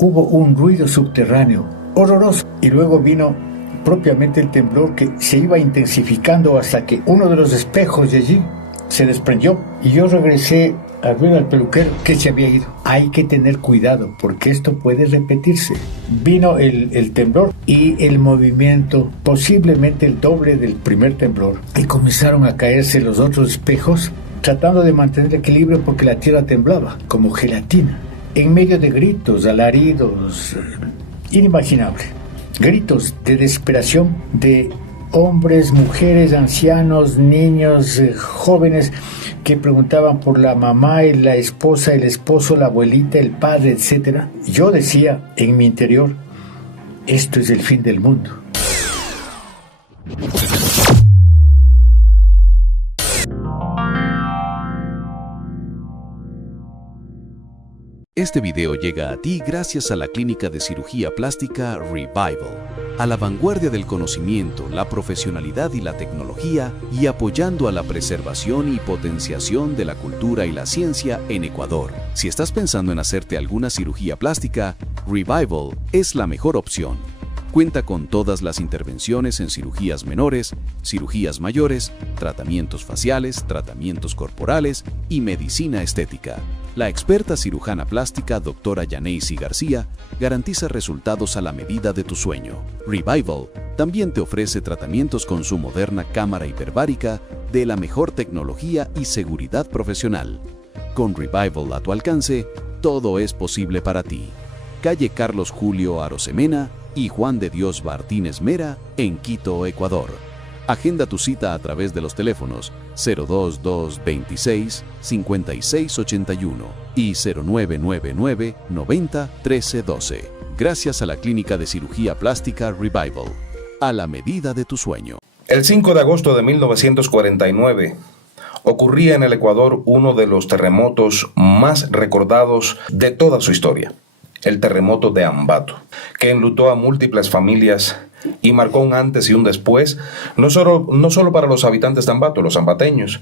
hubo un ruido subterráneo horroroso y luego vino propiamente el temblor que se iba intensificando hasta que uno de los espejos de allí se desprendió y yo regresé a ver al peluquero que se había ido. Hay que tener cuidado porque esto puede repetirse. Vino el temblor y el movimiento, posiblemente el doble del primer temblor, y comenzaron a caerse los otros espejos tratando de mantener equilibrio porque la tierra temblaba como gelatina, en medio de gritos, alaridos, inimaginable. Gritos de desesperación de hombres, mujeres, ancianos, niños, jóvenes que preguntaban por la mamá y la esposa, el esposo, la abuelita, el padre, etc. Yo decía en mi interior, esto es el fin del mundo. Este video llega a ti gracias a la Clínica de Cirugía Plástica Revival, a la vanguardia del conocimiento, la profesionalidad y la tecnología, y apoyando a la preservación y potenciación de la cultura y la ciencia en Ecuador. Si estás pensando en hacerte alguna cirugía plástica, Revival es la mejor opción. Cuenta con todas las intervenciones en cirugías menores, cirugías mayores, tratamientos faciales, tratamientos corporales y medicina estética. La experta cirujana plástica Dra. Yaneisi García garantiza resultados a la medida de tu sueño. Revival también te ofrece tratamientos con su moderna cámara hiperbárica de la mejor tecnología y seguridad profesional. Con Revival a tu alcance, todo es posible para ti. Calle Carlos Julio Arosemena y Juan de Dios Martínez Mera, en Quito, Ecuador. Agenda tu cita a través de los teléfonos 02226 5681 y 0999 90 1312. Gracias a la Clínica de Cirugía Plástica Revival, a la medida de tu sueño. El 5 de agosto de 1949 ocurría en el Ecuador uno de los terremotos más recordados de toda su historia. El terremoto de Ambato, que enlutó a múltiples familias y marcó un antes y un después, no solo para los habitantes de Ambato, los ambateños,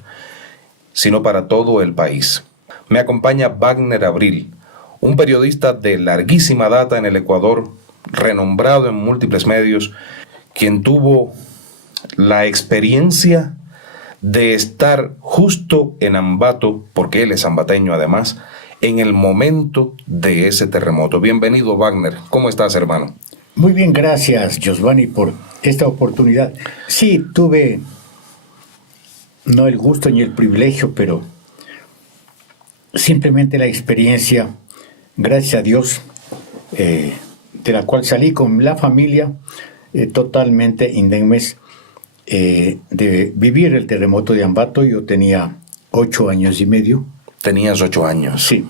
sino para todo el país. Me acompaña Wagner Abril, un periodista de larguísima data en el Ecuador, renombrado en múltiples medios, quien tuvo la experiencia de estar justo en Ambato, porque él es ambateño además, en el momento de ese terremoto. Bienvenido, Wagner. ¿Cómo estás, hermano? Muy bien, gracias, Giovanni, por esta oportunidad. Sí, tuve no el gusto ni el privilegio, pero simplemente la experiencia, gracias a Dios, de la cual salí con la familia totalmente indemnes de vivir el terremoto de Ambato. Yo tenía 8 años y medio. Tenías 8 años. Sí.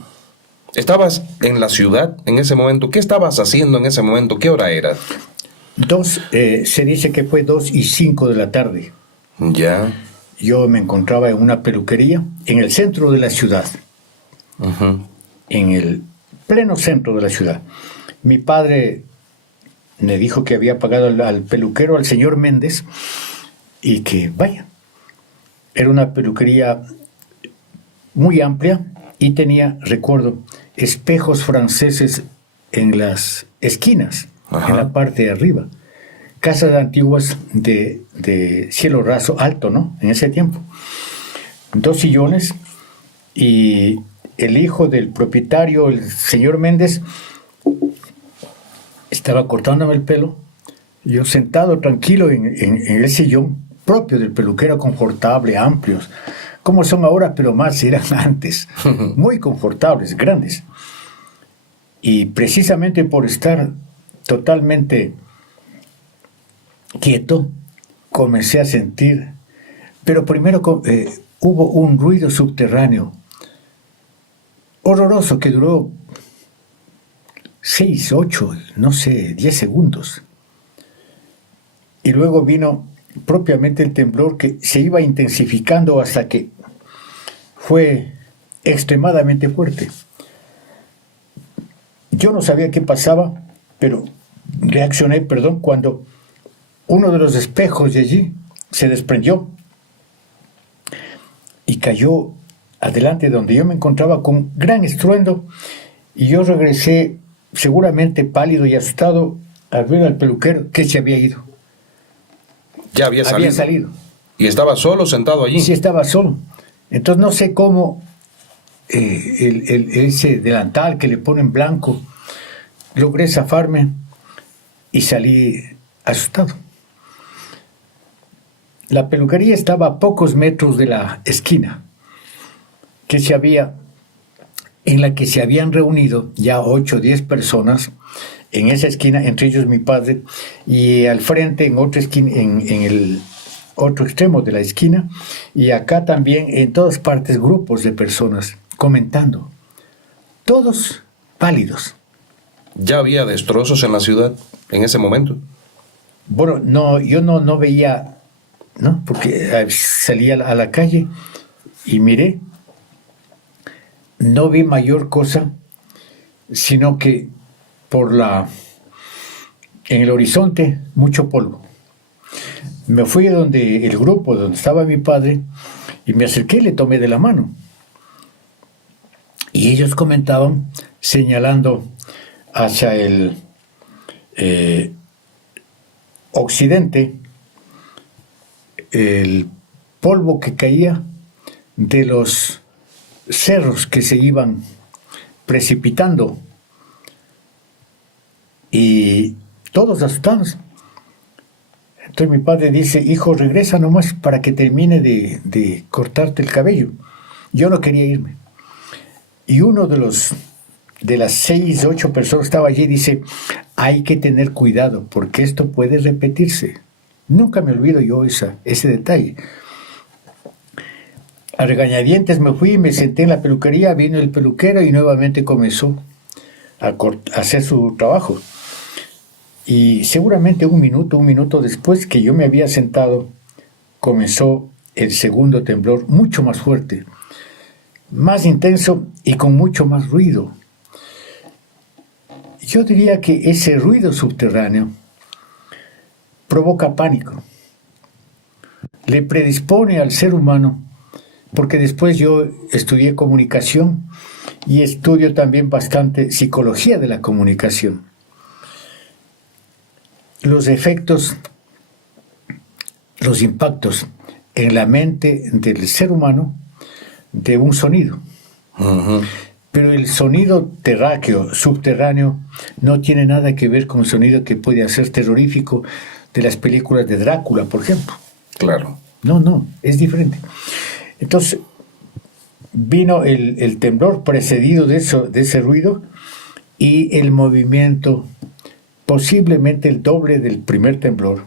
¿Estabas en la ciudad en ese momento? ¿Qué estabas haciendo en ese momento? ¿Qué hora era? Se dice que fue 2:05 de la tarde. Ya. Yo me encontraba en una peluquería en el centro de la ciudad. Uh-huh. En el pleno centro de la ciudad. Mi padre me dijo que había pagado al peluquero, al señor Méndez, y que vaya. Era una peluquería muy amplia y tenía, recuerdo, espejos franceses en las esquinas, ajá, en la parte de arriba. Casas antiguas de cielo raso alto, ¿no? En ese tiempo. 2 sillones y el hijo del propietario, el señor Méndez, estaba cortándome el pelo. Yo sentado tranquilo en el sillón propio del peluquero, confortable, amplios, como son ahora, pero más eran antes, muy confortables, grandes. Y precisamente por estar totalmente quieto, comencé a sentir, pero primero hubo un ruido subterráneo horroroso que duró 6, 8, no sé, 10 segundos. Y luego vino propiamente el temblor que se iba intensificando hasta que fue extremadamente fuerte. Yo no sabía qué pasaba, pero reaccioné, cuando uno de los espejos de allí se desprendió y cayó adelante de donde yo me encontraba con gran estruendo, y yo regresé seguramente pálido y asustado, al ver al peluquero que se había ido. Ya había salido. Había salido. Y estaba solo sentado allí. Sí, estaba solo. Entonces no sé cómo ese delantal que le ponen blanco, logré zafarme y salí asustado. La peluquería estaba a pocos metros de la esquina en la que se habían reunido ya 8 o 10 personas en esa esquina, entre ellos mi padre, y al frente en otra esquina, en el otro extremo de la esquina, y acá también en todas partes grupos de personas comentando, todos pálidos. ¿Ya había destrozos en la ciudad en ese momento? Bueno, no, yo no veía, ¿no? Porque salía a la calle y miré, no vi mayor cosa, sino que en el horizonte, mucho polvo. Me fui a donde el grupo, donde estaba mi padre, y me acerqué y le tomé de la mano. Y ellos comentaban, señalando hacia el occidente, el polvo que caía de los cerros que se iban precipitando, y todos asustados. Entonces mi padre dice, hijo, regresa nomás para que termine de cortarte el cabello. Yo no quería irme. Y uno de las 6, 8 personas que estaba allí dice, hay que tener cuidado porque esto puede repetirse. Nunca me olvido yo ese detalle. A regañadientes me fui, me senté en la peluquería, vino el peluquero y nuevamente comenzó a hacer su trabajo. Y seguramente un minuto después que yo me había sentado, comenzó el segundo temblor, mucho más fuerte, más intenso y con mucho más ruido. Yo diría que ese ruido subterráneo provoca pánico, le predispone al ser humano, porque después yo estudié comunicación y estudio también bastante psicología de la comunicación. Los efectos, los impactos en la mente del ser humano de un sonido. Uh-huh. Pero el sonido terráqueo, subterráneo, no tiene nada que ver con el sonido que puede ser terrorífico de las películas de Drácula, por ejemplo. Claro. No, es diferente. Entonces, vino el temblor precedido de ese ruido y el movimiento, posiblemente el doble del primer temblor.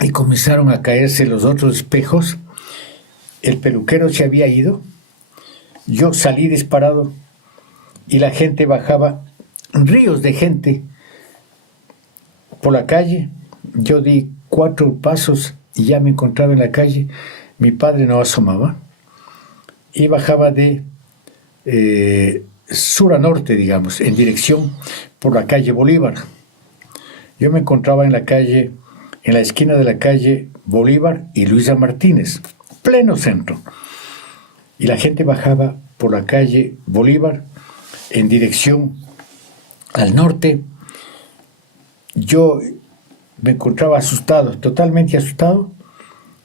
Y comenzaron a caerse los otros espejos. El peluquero se había ido. Yo salí disparado y la gente bajaba, ríos de gente por la calle. Yo di 4 pasos y ya me encontraba en la calle. Mi padre no asomaba y bajaba de sur a norte, digamos, en dirección por la calle Bolívar. Yo me encontraba en la esquina de la calle Bolívar y Luisa Martínez, pleno centro. Y la gente bajaba por la calle Bolívar en dirección al norte. Yo me encontraba asustado, totalmente asustado,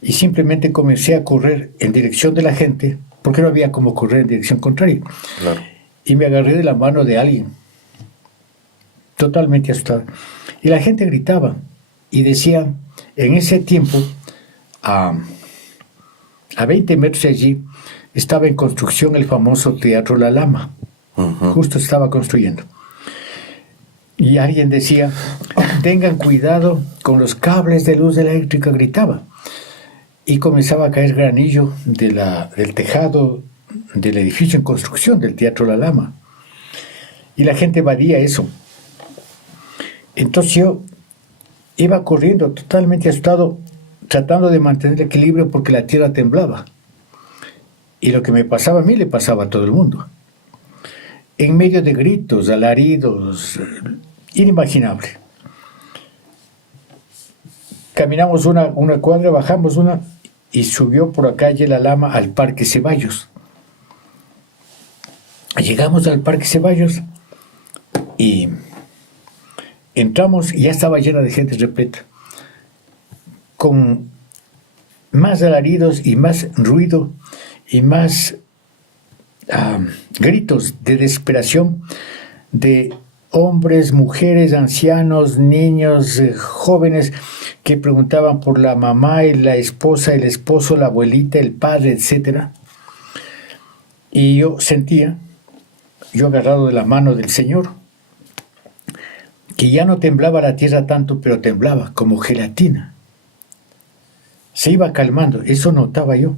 y simplemente comencé a correr en dirección de la gente, porque no había como correr en dirección contraria. Claro. Y me agarré de la mano de alguien, totalmente asustado. Y la gente gritaba y decía, en ese tiempo, a 20 metros de allí, estaba en construcción el famoso Teatro La Lama. Uh-huh. Justo estaba construyendo. Y alguien decía, tengan cuidado con los cables de luz eléctrica, gritaba. Y comenzaba a caer granillo del tejado del edificio en construcción del Teatro La Lama. Y la gente evadía eso. Entonces yo iba corriendo totalmente asustado, tratando de mantener el equilibrio porque la tierra temblaba. Y lo que me pasaba a mí le pasaba a todo el mundo. En medio de gritos, alaridos, inimaginable. Caminamos una cuadra, bajamos una y subió por la calle La Lama al Parque Ceballos. Llegamos al Parque Ceballos Y entramos y ya estaba llena de gente repleta, con más alaridos y más ruido y más gritos de desesperación de hombres, mujeres, ancianos, niños, jóvenes que preguntaban por la mamá y la esposa, el esposo, la abuelita, el padre, etc. Y yo sentía, yo agarrado de la mano del Señor, que ya no temblaba la tierra tanto, pero temblaba como gelatina. Se iba calmando, eso notaba yo.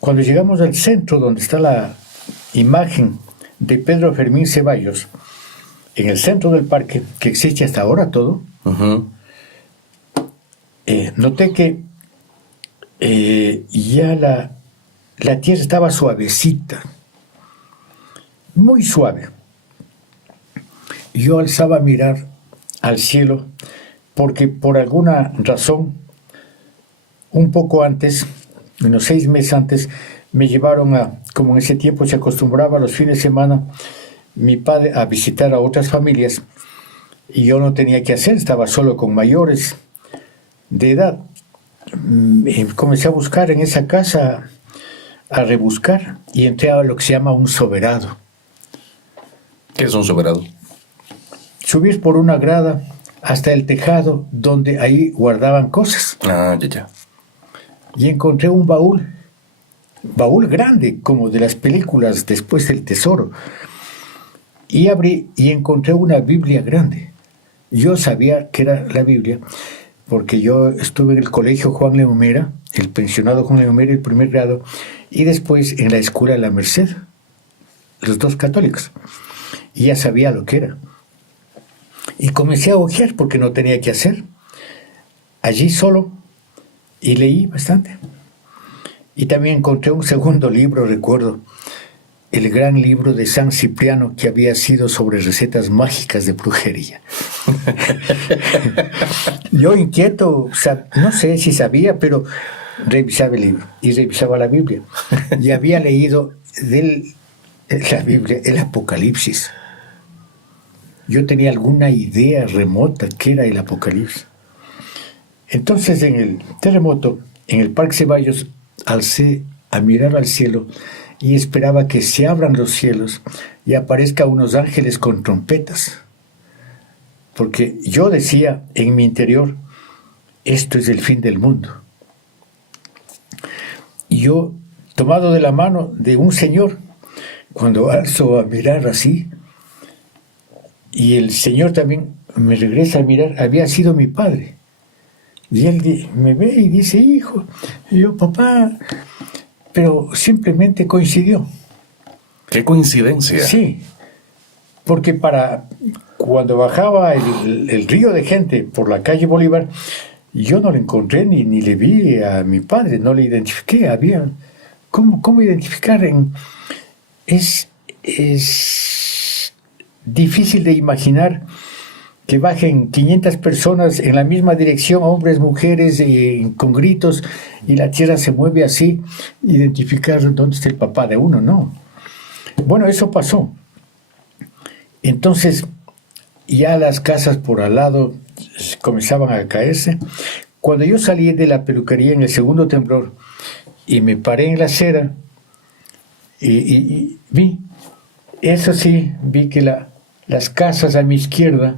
Cuando llegamos al centro, donde está la imagen de Pedro Fermín Ceballos, en el centro del parque, que existe hasta ahora todo, noté que ya la tierra estaba suavecita, muy suave. Yo alzaba a mirar al cielo porque por alguna razón, un poco antes, unos 6 meses antes, me llevaron como en ese tiempo se acostumbraba a los fines de semana, mi padre a visitar a otras familias y yo no tenía que hacer, estaba solo con mayores de edad. Comencé a buscar en esa casa, a rebuscar, y entré a lo que se llama un soberado. ¿Qué es un soberado? Subir por una grada hasta el tejado donde ahí guardaban cosas. Ya. Y encontré un baúl grande, como de las películas Después del Tesoro. Y abrí y encontré una Biblia grande. Yo sabía que era la Biblia porque yo estuve en el colegio Juan Leomera, el pensionado Juan Leomera, el primer grado, y después en la escuela de la Merced, los dos católicos. Y ya sabía lo que era. Y comencé a hojear porque no tenía que hacer. Allí solo, y leí bastante. Y también encontré un segundo libro, recuerdo, el gran libro de San Cipriano, que había sido sobre recetas mágicas de brujería. Yo inquieto, no sé si sabía, pero revisaba el libro y revisaba la Biblia. Y había leído de la Biblia el Apocalipsis. Yo tenía alguna idea remota que era el Apocalipsis. Entonces, en el terremoto, en el Parque Ceballos, alcé a mirar al cielo y esperaba que se abran los cielos y aparezcan unos ángeles con trompetas. Porque yo decía en mi interior, esto es el fin del mundo. Y yo, tomado de la mano de un señor, cuando alzo a mirar así, y el Señor también me regresa a mirar, había sido mi padre. Y él me ve y dice, hijo. Y yo, papá, pero simplemente coincidió. ¡Qué coincidencia! Sí, porque cuando bajaba el río de gente por la calle Bolívar, yo no le encontré ni le vi a mi padre, no le identifiqué. ¿Cómo identificar? Es difícil de imaginar que bajen 500 personas en la misma dirección, hombres, mujeres, con gritos, y la tierra se mueve así, identificar dónde está el papá de uno, no. Bueno, eso pasó. Entonces, ya las casas por al lado comenzaban a caerse. Cuando yo salí de la peluquería en el segundo temblor, y me paré en la acera, y vi, eso sí, vi que las casas a mi izquierda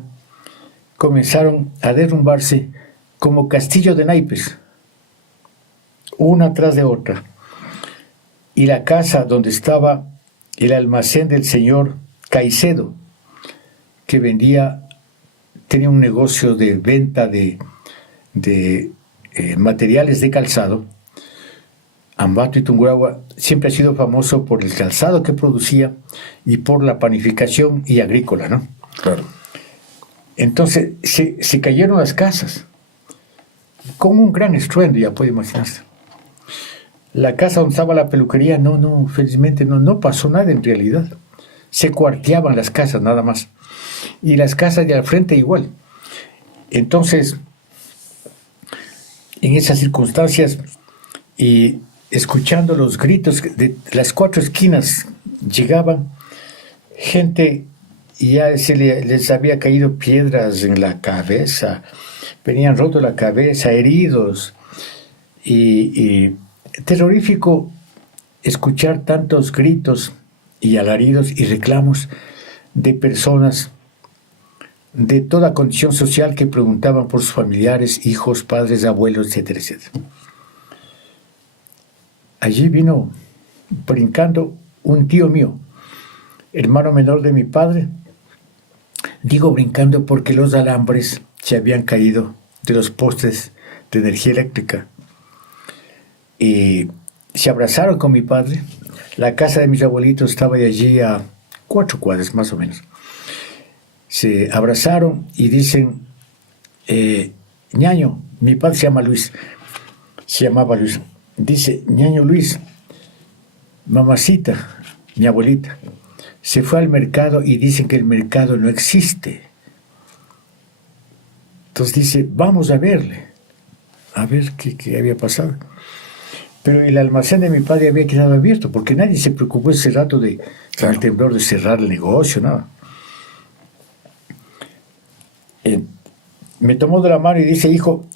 comenzaron a derrumbarse como castillo de naipes, una tras de otra. Y la casa donde estaba el almacén del señor Caicedo, que tenía un negocio de venta de materiales de calzado. Ambato y Tungurahua siempre ha sido famoso por el calzado que producía y por la panificación y agrícola, ¿no? Claro. Entonces se cayeron las casas con un gran estruendo, ya puede imaginarse. La casa donde estaba la peluquería, felizmente no pasó nada en realidad. Se cuarteaban las casas nada más. Y las casas de al frente igual. Entonces, en esas circunstancias, y escuchando los gritos de las 4 esquinas, llegaban gente y ya les había caído piedras en la cabeza, venían roto la cabeza, heridos, y terrorífico escuchar tantos gritos y alaridos y reclamos de personas de toda condición social que preguntaban por sus familiares, hijos, padres, abuelos, etcétera, etcétera. Allí vino brincando un tío mío, hermano menor de mi padre. Digo brincando porque los alambres se habían caído de los postes de energía eléctrica. Y se abrazaron con mi padre. La casa de mis abuelitos estaba de allí a 4 cuadras más o menos. Se abrazaron y dicen, ñaño, mi padre se llamaba Luis, dice, ñaño Luis, mamacita, mi abuelita, se fue al mercado y dicen que el mercado no existe. Entonces dice, vamos a verle, a ver qué había pasado. Pero el almacén de mi padre había quedado abierto, porque nadie se preocupó ese rato de, claro, el temblor, de cerrar el negocio, nada. Me tomó de la mano y dice, hijo,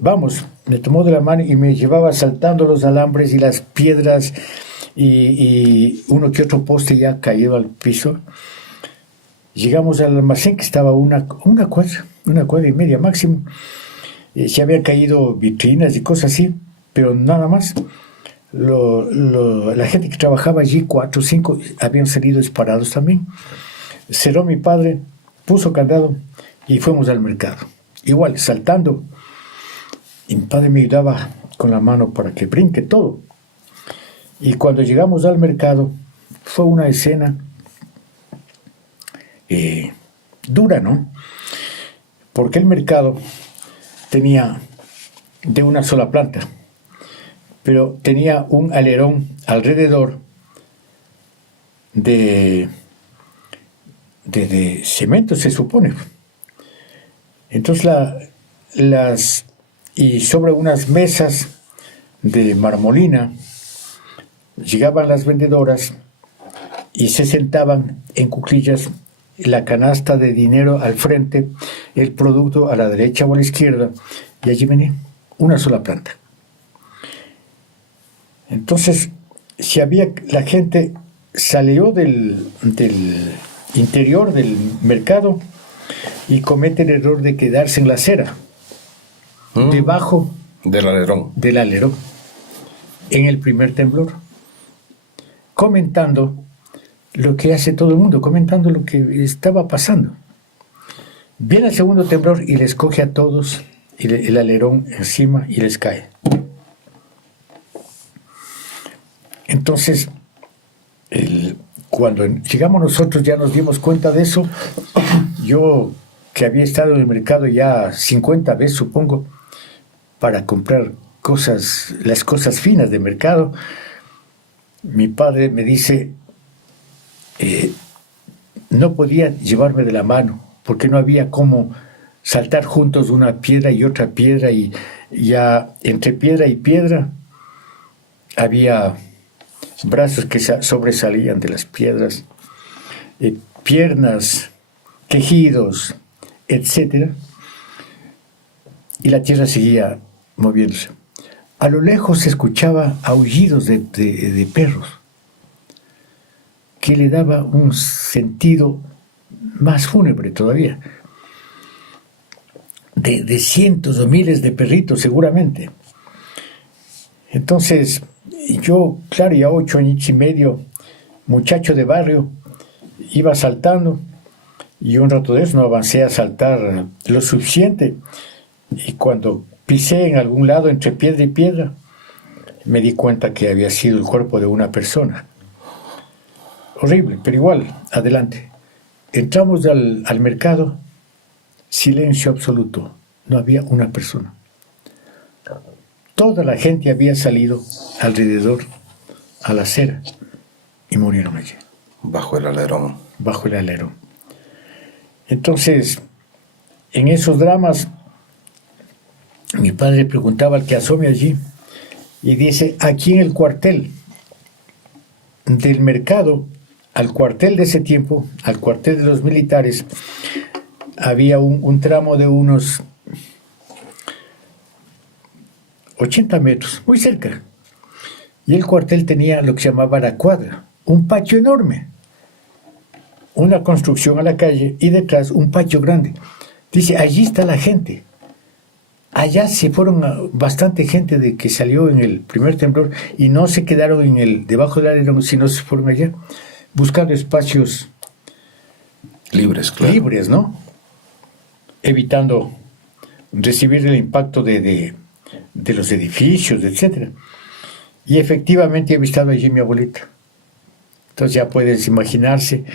vamos. Me tomó de la mano y me llevaba saltando los alambres y las piedras y uno que otro poste ya caído al piso. Llegamos al almacén que estaba una cuadra y media máximo. Se habían caído vitrinas y cosas así, pero nada más. La gente que trabajaba allí, 4 o 5, habían salido disparados también. Cerró mi padre, puso candado y fuimos al mercado. Igual, saltando. Y mi padre me ayudaba con la mano para que brinque todo. Y cuando llegamos al mercado, fue una escena dura, ¿no? Porque el mercado tenía de una sola planta, pero tenía un alerón alrededor de cemento, se supone. Entonces y sobre unas mesas de marmolina llegaban las vendedoras y se sentaban en cuclillas, la canasta de dinero al frente, el producto a la derecha o a la izquierda, y allí venía una sola planta. Entonces, la gente salió del interior del mercado y comete el error de quedarse en la acera, debajo del alerón, en el primer temblor, comentando lo que hace todo el mundo, comentando lo que estaba pasando. Viene el segundo temblor y les coge a todos el alerón encima y les cae. Entonces, cuando llegamos nosotros ya nos dimos cuenta de eso. Yo, que había estado en el mercado ya 50 veces, supongo, para comprar las cosas finas de mercado, mi padre me dice, no podía llevarme de la mano, porque no había cómo saltar juntos una piedra y otra piedra, y ya entre piedra y piedra había brazos que sobresalían de las piedras, piernas, quejidos, etc. Y la tierra seguía moviéndose. A lo lejos se escuchaba aullidos de perros, que le daba un sentido más fúnebre todavía, de cientos o miles de perritos seguramente. Entonces, yo, claro, ya 8 años y medio, muchacho de barrio, iba saltando, y un rato de eso no avancé a saltar lo suficiente, y cuando pisé en algún lado entre piedra y piedra, me di cuenta que había sido el cuerpo de una persona. Horrible, pero igual, adelante. Entramos al mercado, silencio absoluto, no había una persona. Toda la gente había salido alrededor a la acera y murieron allí. Bajo el alerón. Bajo el alerón. Entonces, en esos dramas, mi padre preguntaba al que asome allí y dice, aquí en el cuartel del mercado al cuartel de ese tiempo, al cuartel de los militares, había un tramo de unos 80 metros, muy cerca. Y el cuartel tenía lo que se llamaba la cuadra, un patio enorme, una construcción a la calle y detrás un patio grande. Dice, allí está la gente. Allá se fueron bastante gente de que salió en el primer temblor y no se quedaron debajo del alerón, sino se fueron allá buscando espacios libres, claro. Libres, ¿no? Evitando recibir el impacto de los edificios, etc. Y efectivamente he visitado allí a mi abuelita. Entonces ya puedes imaginarse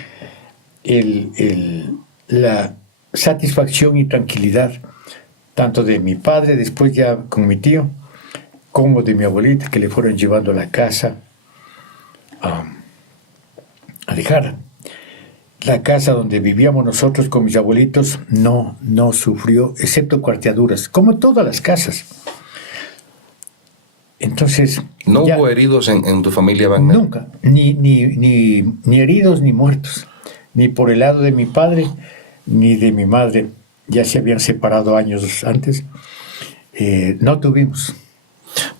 la satisfacción y tranquilidad tanto de mi padre, después ya con mi tío, como de mi abuelita, que le fueron llevando a la casa a dejar. La casa donde vivíamos nosotros con mis abuelitos no sufrió, excepto cuarteaduras, como todas las casas. Entonces... ¿No hubo heridos en tu familia, Wagner? Nunca, ni heridos ni muertos, ni por el lado de mi padre, ni de mi madre. Ya se habían separado años antes. No tuvimos.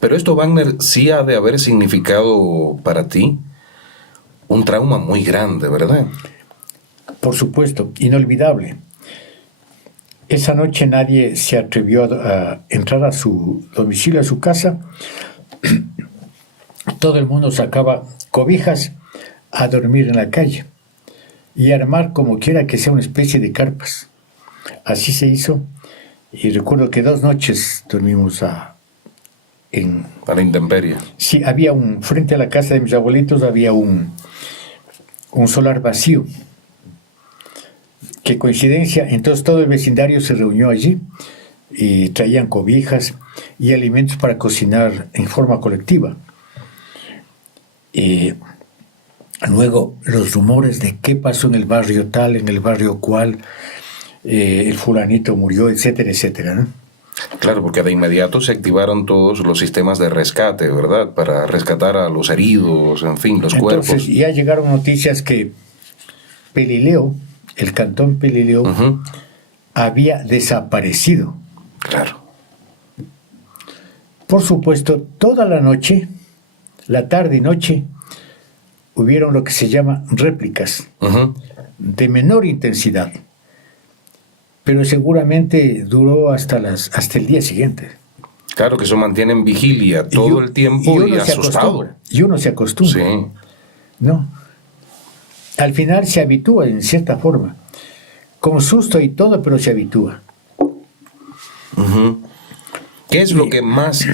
Pero esto, Wagner, sí ha de haber significado para ti un trauma muy grande, ¿verdad? Por supuesto, inolvidable. Esa noche nadie se atrevió a entrar a su domicilio, a su casa. Todo el mundo sacaba cobijas a dormir en la calle y armar como quiera que sea una especie de carpas. Así se hizo, y recuerdo que 2 noches dormimos a la intemperie. Sí, había frente a la casa de mis abuelitos había un solar vacío. Qué coincidencia, entonces todo el vecindario se reunió allí y traían cobijas y alimentos para cocinar en forma colectiva. Luego los rumores de qué pasó en el barrio tal, en el barrio cual, el fulanito murió, etcétera, etcétera, ¿no? Claro, porque de inmediato se activaron todos los sistemas de rescate, ¿verdad? Para rescatar a los heridos, en fin, los cuerpos. Entonces ya llegaron noticias que Pelileo, el cantón Pelileo, había desaparecido. Claro. Por supuesto, toda la noche, la tarde y noche, hubieron lo que se llama réplicas de menor intensidad. Pero seguramente duró hasta el día siguiente. Claro, que eso mantienen vigilia todo el tiempo y asustado. Y uno se acostumbra. Sí. ¿No? Al final se habitúa en cierta forma. Con susto y todo, pero se habitúa. ¿Qué es lo que más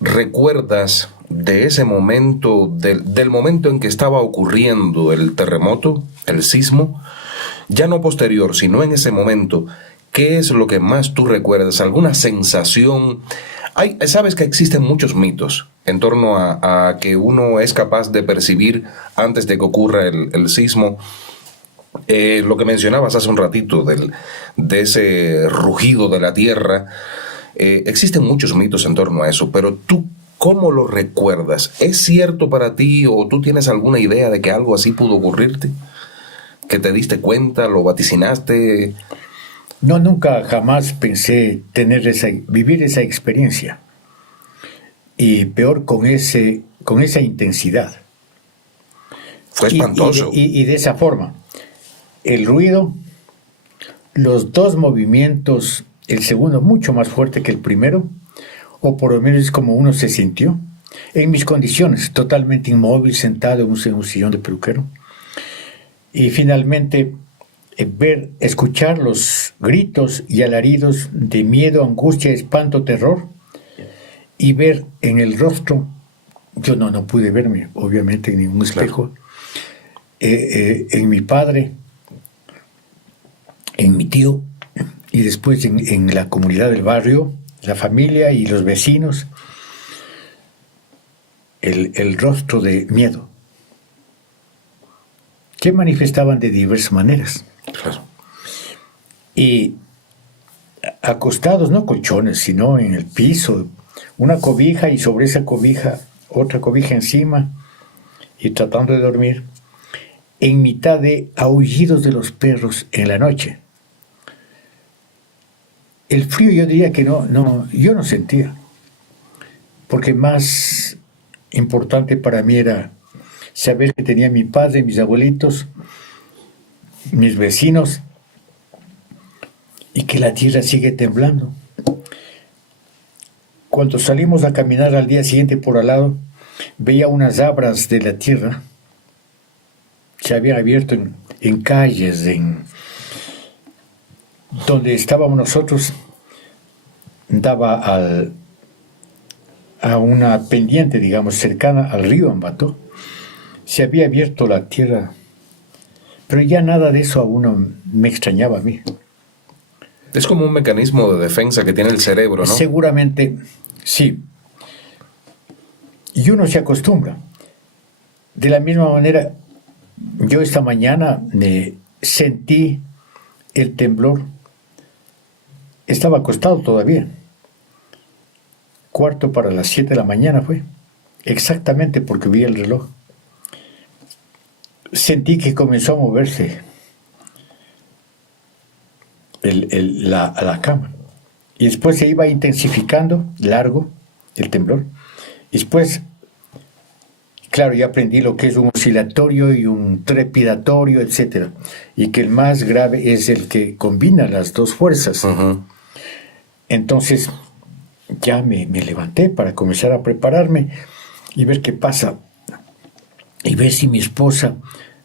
recuerdas de ese momento, del momento en que estaba ocurriendo el terremoto, el sismo? Ya no posterior, sino en ese momento, ¿qué es lo que más tú recuerdas? ¿Alguna sensación? Sabes que existen muchos mitos en torno a que uno es capaz de percibir antes de que ocurra el sismo. Lo que mencionabas hace un ratito de ese rugido de la tierra. Existen muchos mitos en torno a eso, pero tú, ¿cómo lo recuerdas? ¿Es cierto para ti o tú tienes alguna idea de que algo así pudo ocurrirte? ¿Que te diste cuenta, lo vaticinaste? No, nunca, jamás pensé vivir esa experiencia. Y peor con esa intensidad. Fue espantoso. Y de esa forma. El ruido, los 2 movimientos, el segundo mucho más fuerte que el primero, o por lo menos es como uno se sintió, en mis condiciones, totalmente inmóvil, sentado en un sillón de peluquero. Y finalmente, escuchar los gritos y alaridos de miedo, angustia, espanto, terror, y ver en el rostro, yo no pude verme, obviamente, en ningún espejo, en mi padre, en mi tío, y después en la comunidad del barrio, la familia y los vecinos, el rostro de miedo, que manifestaban de diversas maneras. Claro. Y acostados, no colchones, sino en el piso, una cobija y sobre esa cobija, otra cobija encima, y tratando de dormir. en mitad de aullidos de los perros en la noche. El frío yo diría que yo no sentía, porque más importante para mí era saber que tenía mi padre, mis abuelitos, mis vecinos, y que la tierra sigue temblando. Cuando salimos a caminar al día siguiente por al lado, veía unas abras de la tierra, se habían abierto en calles, donde estábamos nosotros, daba a una pendiente, digamos, cercana al río Ambato. Se había abierto la tierra, pero ya nada de eso a uno me extrañaba a mí. Es como un mecanismo de defensa que tiene el cerebro, ¿no? Seguramente, sí. Y uno se acostumbra. De la misma manera, yo esta mañana sentí el temblor. Estaba acostado todavía. 7:15 de la mañana fue. Exactamente porque vi el reloj. Sentí que comenzó a moverse la cama. Y después se iba intensificando, largo, el temblor. Y después, claro, ya aprendí lo que es un oscilatorio y un trepidatorio, etc. Y que el más grave es el que combina las dos fuerzas. Uh-huh. Entonces, ya me levanté para comenzar a prepararme y ver qué pasa. Y ver si mi esposa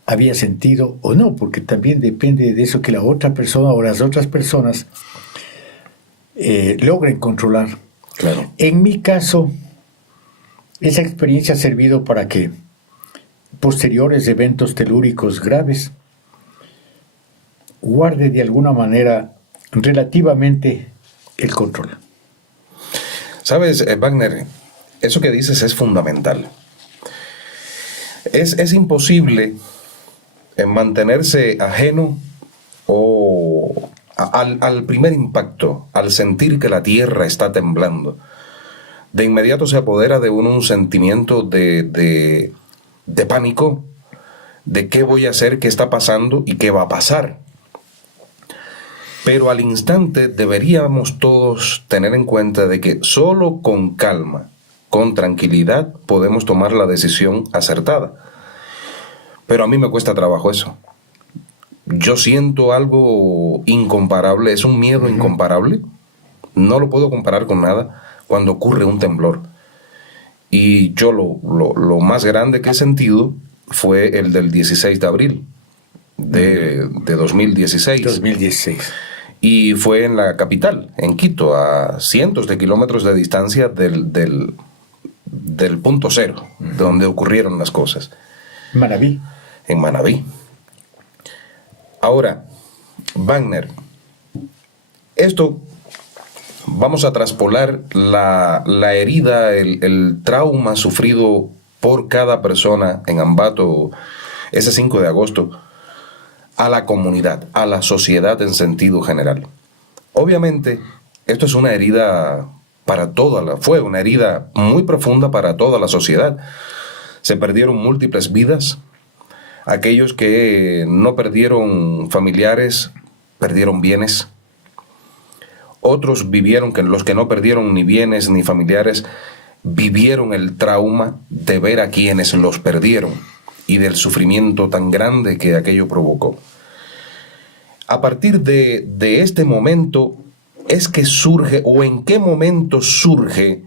había sentido o no, porque también depende de eso que la otra persona o las otras personas logren controlar. Claro. En mi caso, esa experiencia ha servido para que posteriores eventos telúricos graves guarde de alguna manera relativamente el control. Sabes, Wagner, eso que dices es fundamental. Es imposible mantenerse ajeno al primer impacto, al sentir que la tierra está temblando. De inmediato se apodera de uno un sentimiento de pánico, de qué voy a hacer, qué está pasando y qué va a pasar. Pero al instante deberíamos todos tener en cuenta de que solo con calma, con tranquilidad, podemos tomar la decisión acertada. Pero a mí me cuesta trabajo eso. Yo siento algo incomparable, es un miedo incomparable. No lo puedo comparar con nada cuando ocurre un temblor. Y yo lo más grande que he sentido fue el del 16 de abril de 2016. 2016. Y fue en la capital, en Quito, a cientos de kilómetros de distancia del punto cero, donde ocurrieron las cosas. Manabí. En Manabí. Ahora, Wagner, esto vamos a traspolar la herida, el trauma sufrido por cada persona en Ambato ese 5 de agosto, a la comunidad, a la sociedad en sentido general. Obviamente, esto es una herida fue una herida muy profunda para toda la sociedad. Se perdieron múltiples vidas. Aquellos que no perdieron familiares, perdieron bienes. Otros vivieron, los que no perdieron ni bienes ni familiares, vivieron el trauma de ver a quienes los perdieron y del sufrimiento tan grande que aquello provocó. A partir de este momento es que surge, o en qué momento surge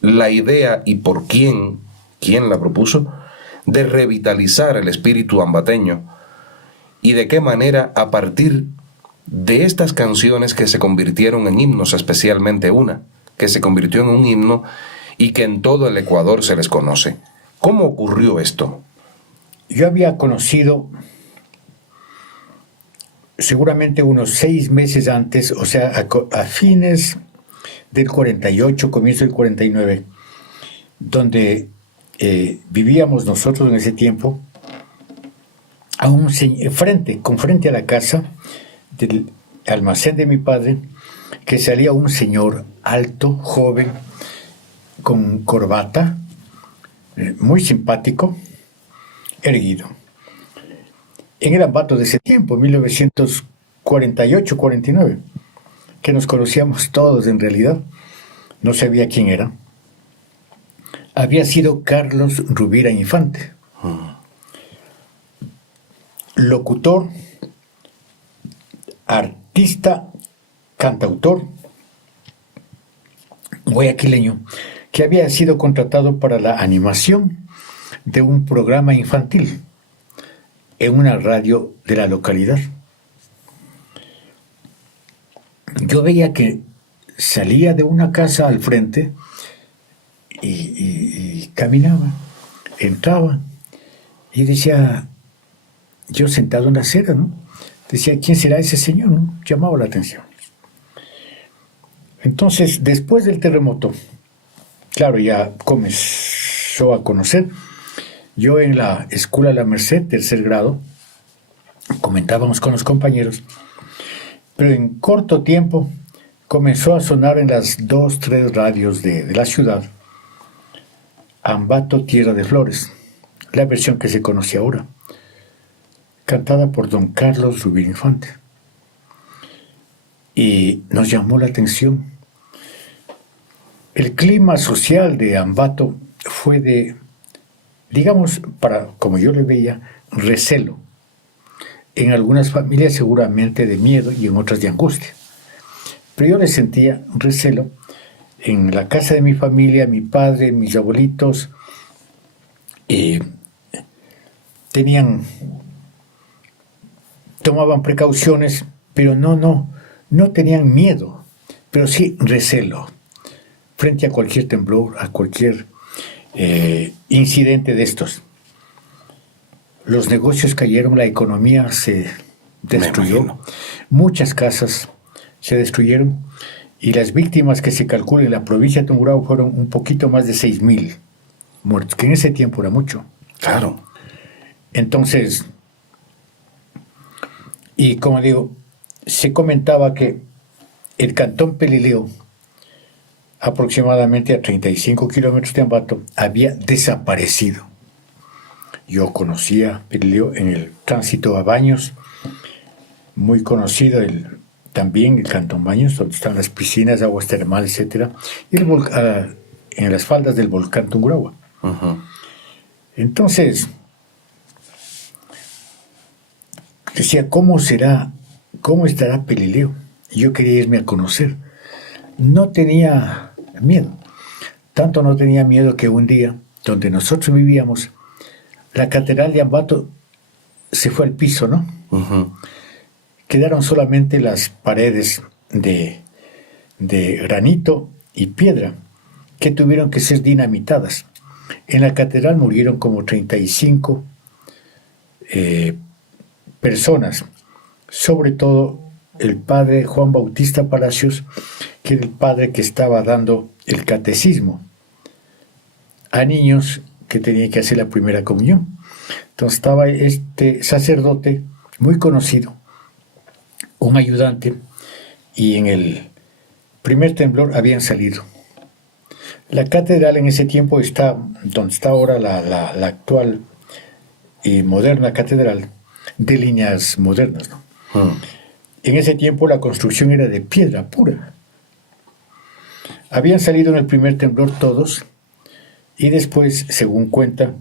la idea y por quién la propuso, de revitalizar el espíritu ambateño, y de qué manera a partir de estas canciones que se convirtieron en himnos, especialmente una que se convirtió en un himno y que en todo el Ecuador se les conoce. ¿Cómo ocurrió esto? Yo había conocido seguramente unos 6 meses antes, o sea, a fines del 48, comienzo del 49, donde vivíamos nosotros en ese tiempo, frente a la casa del almacén de mi padre, que salía un señor alto, joven, con corbata, muy simpático, erguido. en el Ambato de ese tiempo, 1948-49, que nos conocíamos todos en realidad, no sabía quién era, había sido Carlos Rubira Infante, locutor, artista, cantautor, guayaquileño, que había sido contratado para la animación de un programa infantil en una radio de la localidad. Yo veía que salía de una casa al frente y caminaba, entraba y decía, yo sentado en la acera, ¿no? Decía, ¿quién será ese señor? ¿No? Llamaba la atención. Entonces, después del terremoto, claro, ya comenzó a conocer. Yo en la Escuela La Merced, tercer grado, comentábamos con los compañeros, pero en corto tiempo comenzó a sonar en las 2, 3 radios de la ciudad Ambato Tierra de Flores, la versión que se conoce ahora, cantada por don Carlos Rubira Infante. Y nos llamó la atención. El clima social de Ambato fue de, digamos, como yo le veía, recelo. En algunas familias seguramente de miedo y en otras de angustia. Pero yo le sentía recelo. En la casa de mi familia, mi padre, mis abuelitos, tomaban precauciones, pero no tenían miedo, pero sí recelo frente a cualquier temblor, a cualquier incidente de estos. Los negocios cayeron, la economía se destruyó, muchas casas se destruyeron y las víctimas que se calculan en la provincia de Tungurahua fueron un poquito más de 6,000 muertos, que en ese tiempo era mucho. Claro. Entonces, y como digo, se comentaba que el cantón Pelileo, aproximadamente a 35 kilómetros de Ambato, había desaparecido. Yo conocía Pelileo en el tránsito a Baños, muy conocido también el cantón Baños, donde están las piscinas, aguas termales, etc. Y en las faldas del volcán Tungurahua. Uh-huh. Entonces, decía, ¿cómo estará Pelileo? Y yo quería irme a conocer. No tenía miedo. Tanto no tenía miedo que un día, donde nosotros vivíamos, la catedral de Ambato se fue al piso, ¿no? Uh-huh. Quedaron solamente las paredes de granito y piedra que tuvieron que ser dinamitadas. En la catedral murieron como 35 personas, sobre todo el padre Juan Bautista Palacios, que era el padre que estaba dando el catecismo a niños que tenían que hacer la primera comunión. Entonces estaba este sacerdote muy conocido, un ayudante, y en el primer temblor habían salido. La catedral en ese tiempo está donde está ahora la actual y moderna catedral, de líneas modernas, ¿no? En ese tiempo la construcción era de piedra pura. Habían salido en el primer temblor todos, y después, según cuenta,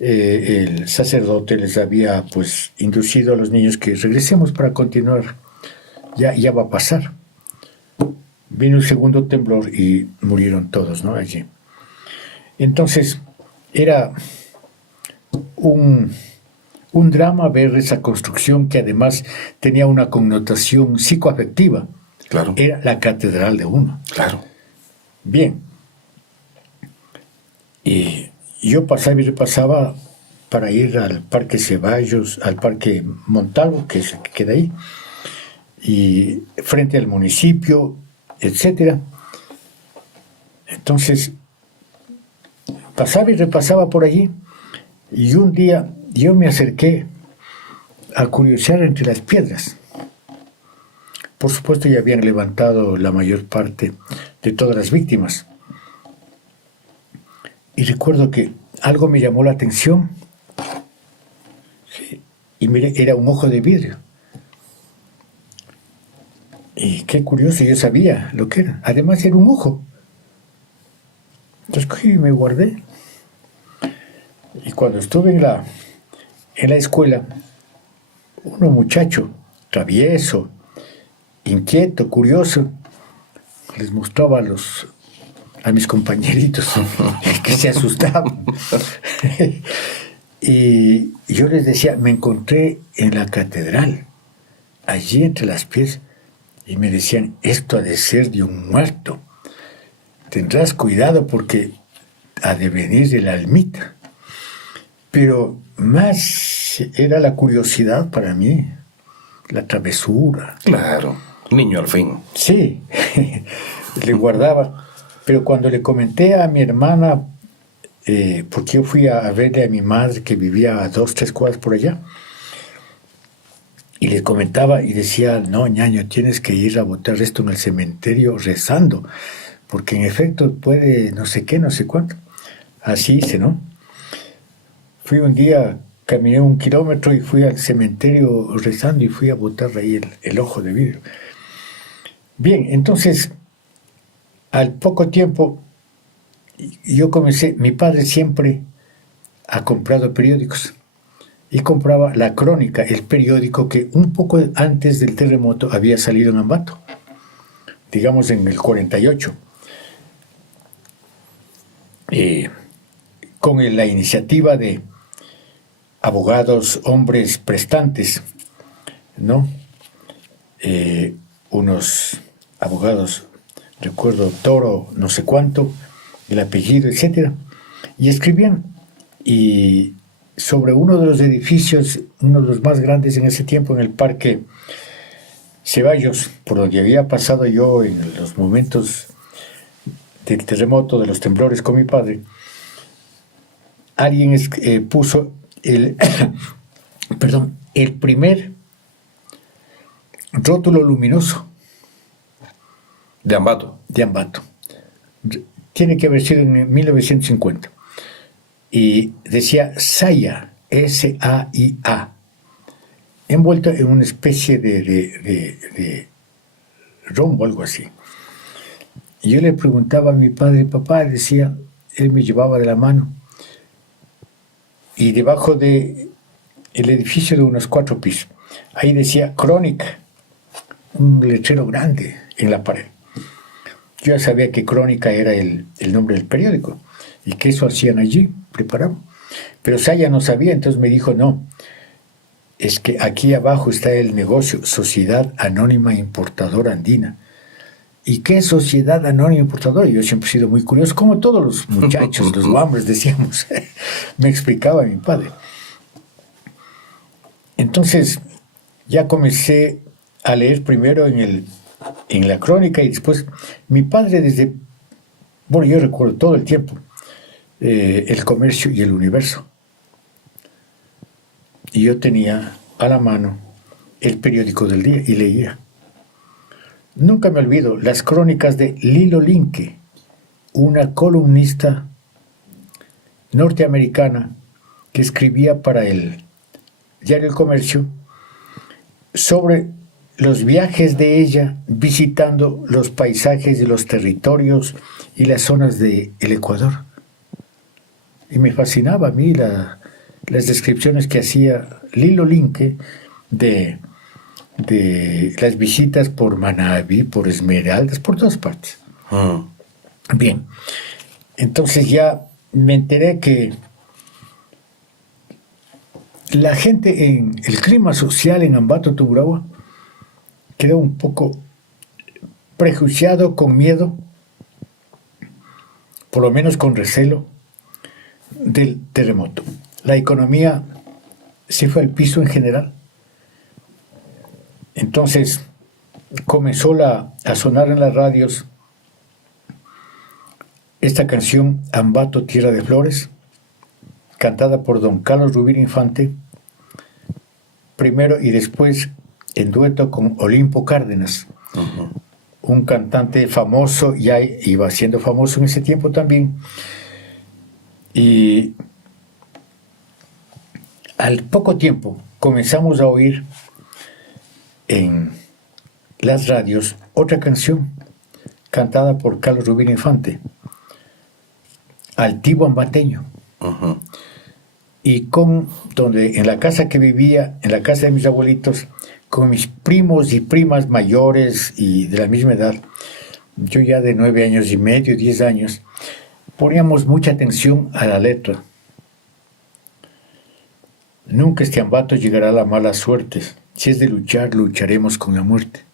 el sacerdote les había pues inducido a los niños que regresemos para continuar, ya va a pasar. Vino el segundo temblor y murieron todos, ¿no? Allí. Entonces, era un drama ver esa construcción que además tenía una connotación psicoafectiva. Claro. Era la catedral de uno. Claro. Bien. Y yo pasaba y repasaba para ir al Parque Ceballos, al Parque Montalvo, que queda ahí, y frente al municipio, etcétera. Entonces, pasaba y repasaba por allí, y un día yo me acerqué a curiosear entre las piedras. Por supuesto, ya habían levantado la mayor parte de todas las víctimas. Y recuerdo que algo me llamó la atención. y mire, era un ojo de vidrio. Y qué curioso, yo sabía lo que era. Además era un ojo. Entonces cogí y me guardé. Y cuando estuve en la escuela, un muchacho travieso, inquieto, curioso, les mostraba a mis compañeritos que se asustaban. Y yo les decía, me encontré en la catedral, allí entre las piezas, y me decían, esto ha de ser de un muerto. Tendrás cuidado porque ha de venir de la almita. Pero más era la curiosidad para mí, la travesura. Claro, niño al fin. Sí, le guardaba. Pero cuando le comenté a mi hermana, porque yo fui a verle a mi madre que vivía a 2, 3 cuadras por allá, y le comentaba y decía, no, ñaño, tienes que ir a botar esto en el cementerio rezando, porque en efecto puede no sé qué, no sé cuánto. Así hice, ¿no? Fui un día, caminé 1 kilómetro y fui al cementerio rezando y fui a botar ahí el ojo de vidrio. Bien, entonces, al poco tiempo, yo comencé, mi padre siempre ha comprado periódicos y compraba La Crónica, el periódico que un poco antes del terremoto había salido en Ambato, digamos en el 48. Con la iniciativa de abogados, hombres prestantes, ¿no? Unos abogados, recuerdo Toro, no sé cuánto, el apellido, etcétera, y escribían y sobre uno de los edificios, uno de los más grandes en ese tiempo, en el Parque Ceballos, por donde había pasado yo en los momentos del terremoto, de los temblores con mi padre, alguien puso el primer rótulo luminoso de Ambato. De Ambato. Tiene que haber sido en 1950. Y decía Saya, S-A-I-A, envuelto en una especie de rombo, algo así. Y yo le preguntaba a mi padre, papá, decía, él me llevaba de la mano, y debajo del edificio de unos 4 pisos, ahí decía Crónica, un letrero grande en la pared. Yo ya sabía que Crónica era el nombre del periódico y que eso hacían allí, preparaban. Pero Saya no sabía, entonces me dijo, no, es que aquí abajo está el negocio, Sociedad Anónima Importadora Andina. ¿Y qué es Sociedad Anónima Importadora? Yo siempre he sido muy curioso, como todos los muchachos, los guambres, decíamos. Me explicaba mi padre. Entonces, ya comencé a leer primero en la Crónica y después mi padre yo recuerdo todo el tiempo, El Comercio y El Universo. Y yo tenía a la mano el periódico del día y leía. Nunca me olvido las crónicas de Lilo Linke, una columnista norteamericana que escribía para el diario El Comercio sobre los viajes de ella visitando los paisajes de los territorios y las zonas del Ecuador. Y me fascinaba a mí las descripciones que hacía Lilo Linke de las visitas por Manabí, por Esmeraldas, por todas partes. Bien, entonces ya me enteré que la gente en el clima social en Ambato, Tungurahua, quedó un poco prejuiciado, con miedo, por lo menos con recelo, del terremoto. La economía se fue al piso en general. Entonces comenzó a sonar en las radios esta canción Ambato, Tierra de Flores, cantada por don Carlos Rubín Infante, primero y después en dueto con Olimpo Cárdenas, un cantante famoso, ya iba siendo famoso en ese tiempo también, y al poco tiempo comenzamos a oír en las radios otra canción cantada por Carlos Rubín Infante, Altivo Ambateño. Ujú. Y donde en la casa que vivía, en la casa de mis abuelitos, con mis primos y primas mayores y de la misma edad, yo ya de 9 años y medio, 10 años, poníamos mucha atención a la letra. Nunca este ambato llegará a la mala suerte. Si es de luchar, lucharemos con la muerte.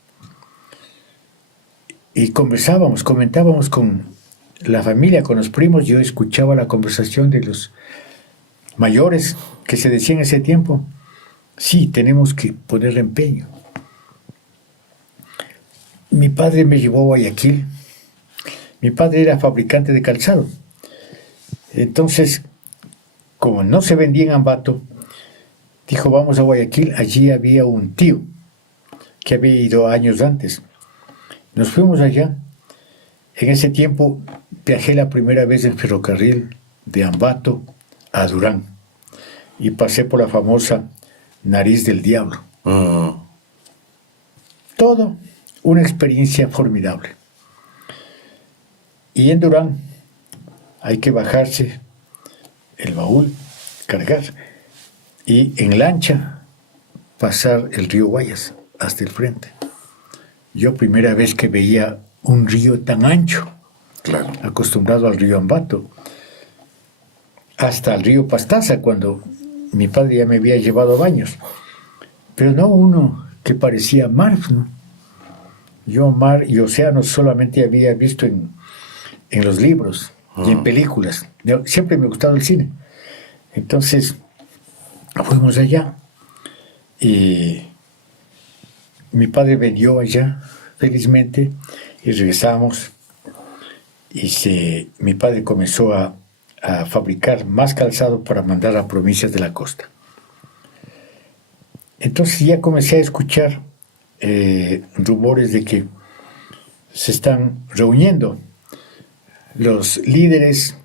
Y comentábamos con la familia, con los primos. Yo escuchaba la conversación de los mayores que se decían en ese tiempo: sí, tenemos que ponerle empeño. Mi padre me llevó a Guayaquil. Mi padre era fabricante de calzado. Entonces, como no se vendía en Ambato, dijo: vamos a Guayaquil. Allí había un tío que había ido años antes. Nos fuimos allá. En ese tiempo viajé la primera vez en ferrocarril de Ambato a Durán y pasé por la famosa Nariz del Diablo. Todo una experiencia formidable. Y en Durán hay que bajarse el baúl, cargar, y en lancha pasar el río Guayas hasta el frente. Yo primera vez que veía un río tan ancho, Claro. acostumbrado al río Ambato, hasta el río Pastaza, cuando mi padre ya me había llevado baños, pero no uno que parecía mar, ¿no? Yo mar y océano solamente había visto en los libros y en películas. Siempre me ha gustado el cine. Entonces fuimos allá y mi padre vendió allá felizmente y regresamos y mi padre comenzó a fabricar más calzado para mandar a provincias de la costa. Entonces ya comencé a escuchar rumores de que se están reuniendo los líderes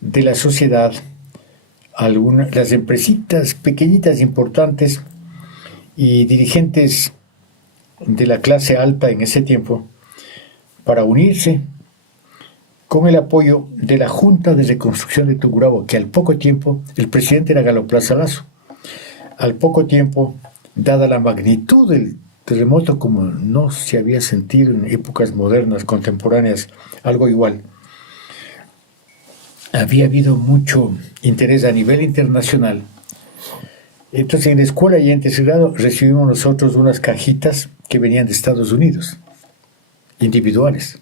de la sociedad, las empresitas pequeñitas importantes y dirigentes de la clase alta en ese tiempo, para unirse con el apoyo de la Junta de Reconstrucción de Tungurahua, que al poco tiempo, el presidente era Galo Plaza Lazo. Al poco tiempo, dada la magnitud del terremoto, como no se había sentido en épocas modernas, contemporáneas, algo igual, había habido mucho interés a nivel internacional. Entonces, en la escuela y en tercer grado recibimos nosotros unas cajitas que venían de Estados Unidos, individuales.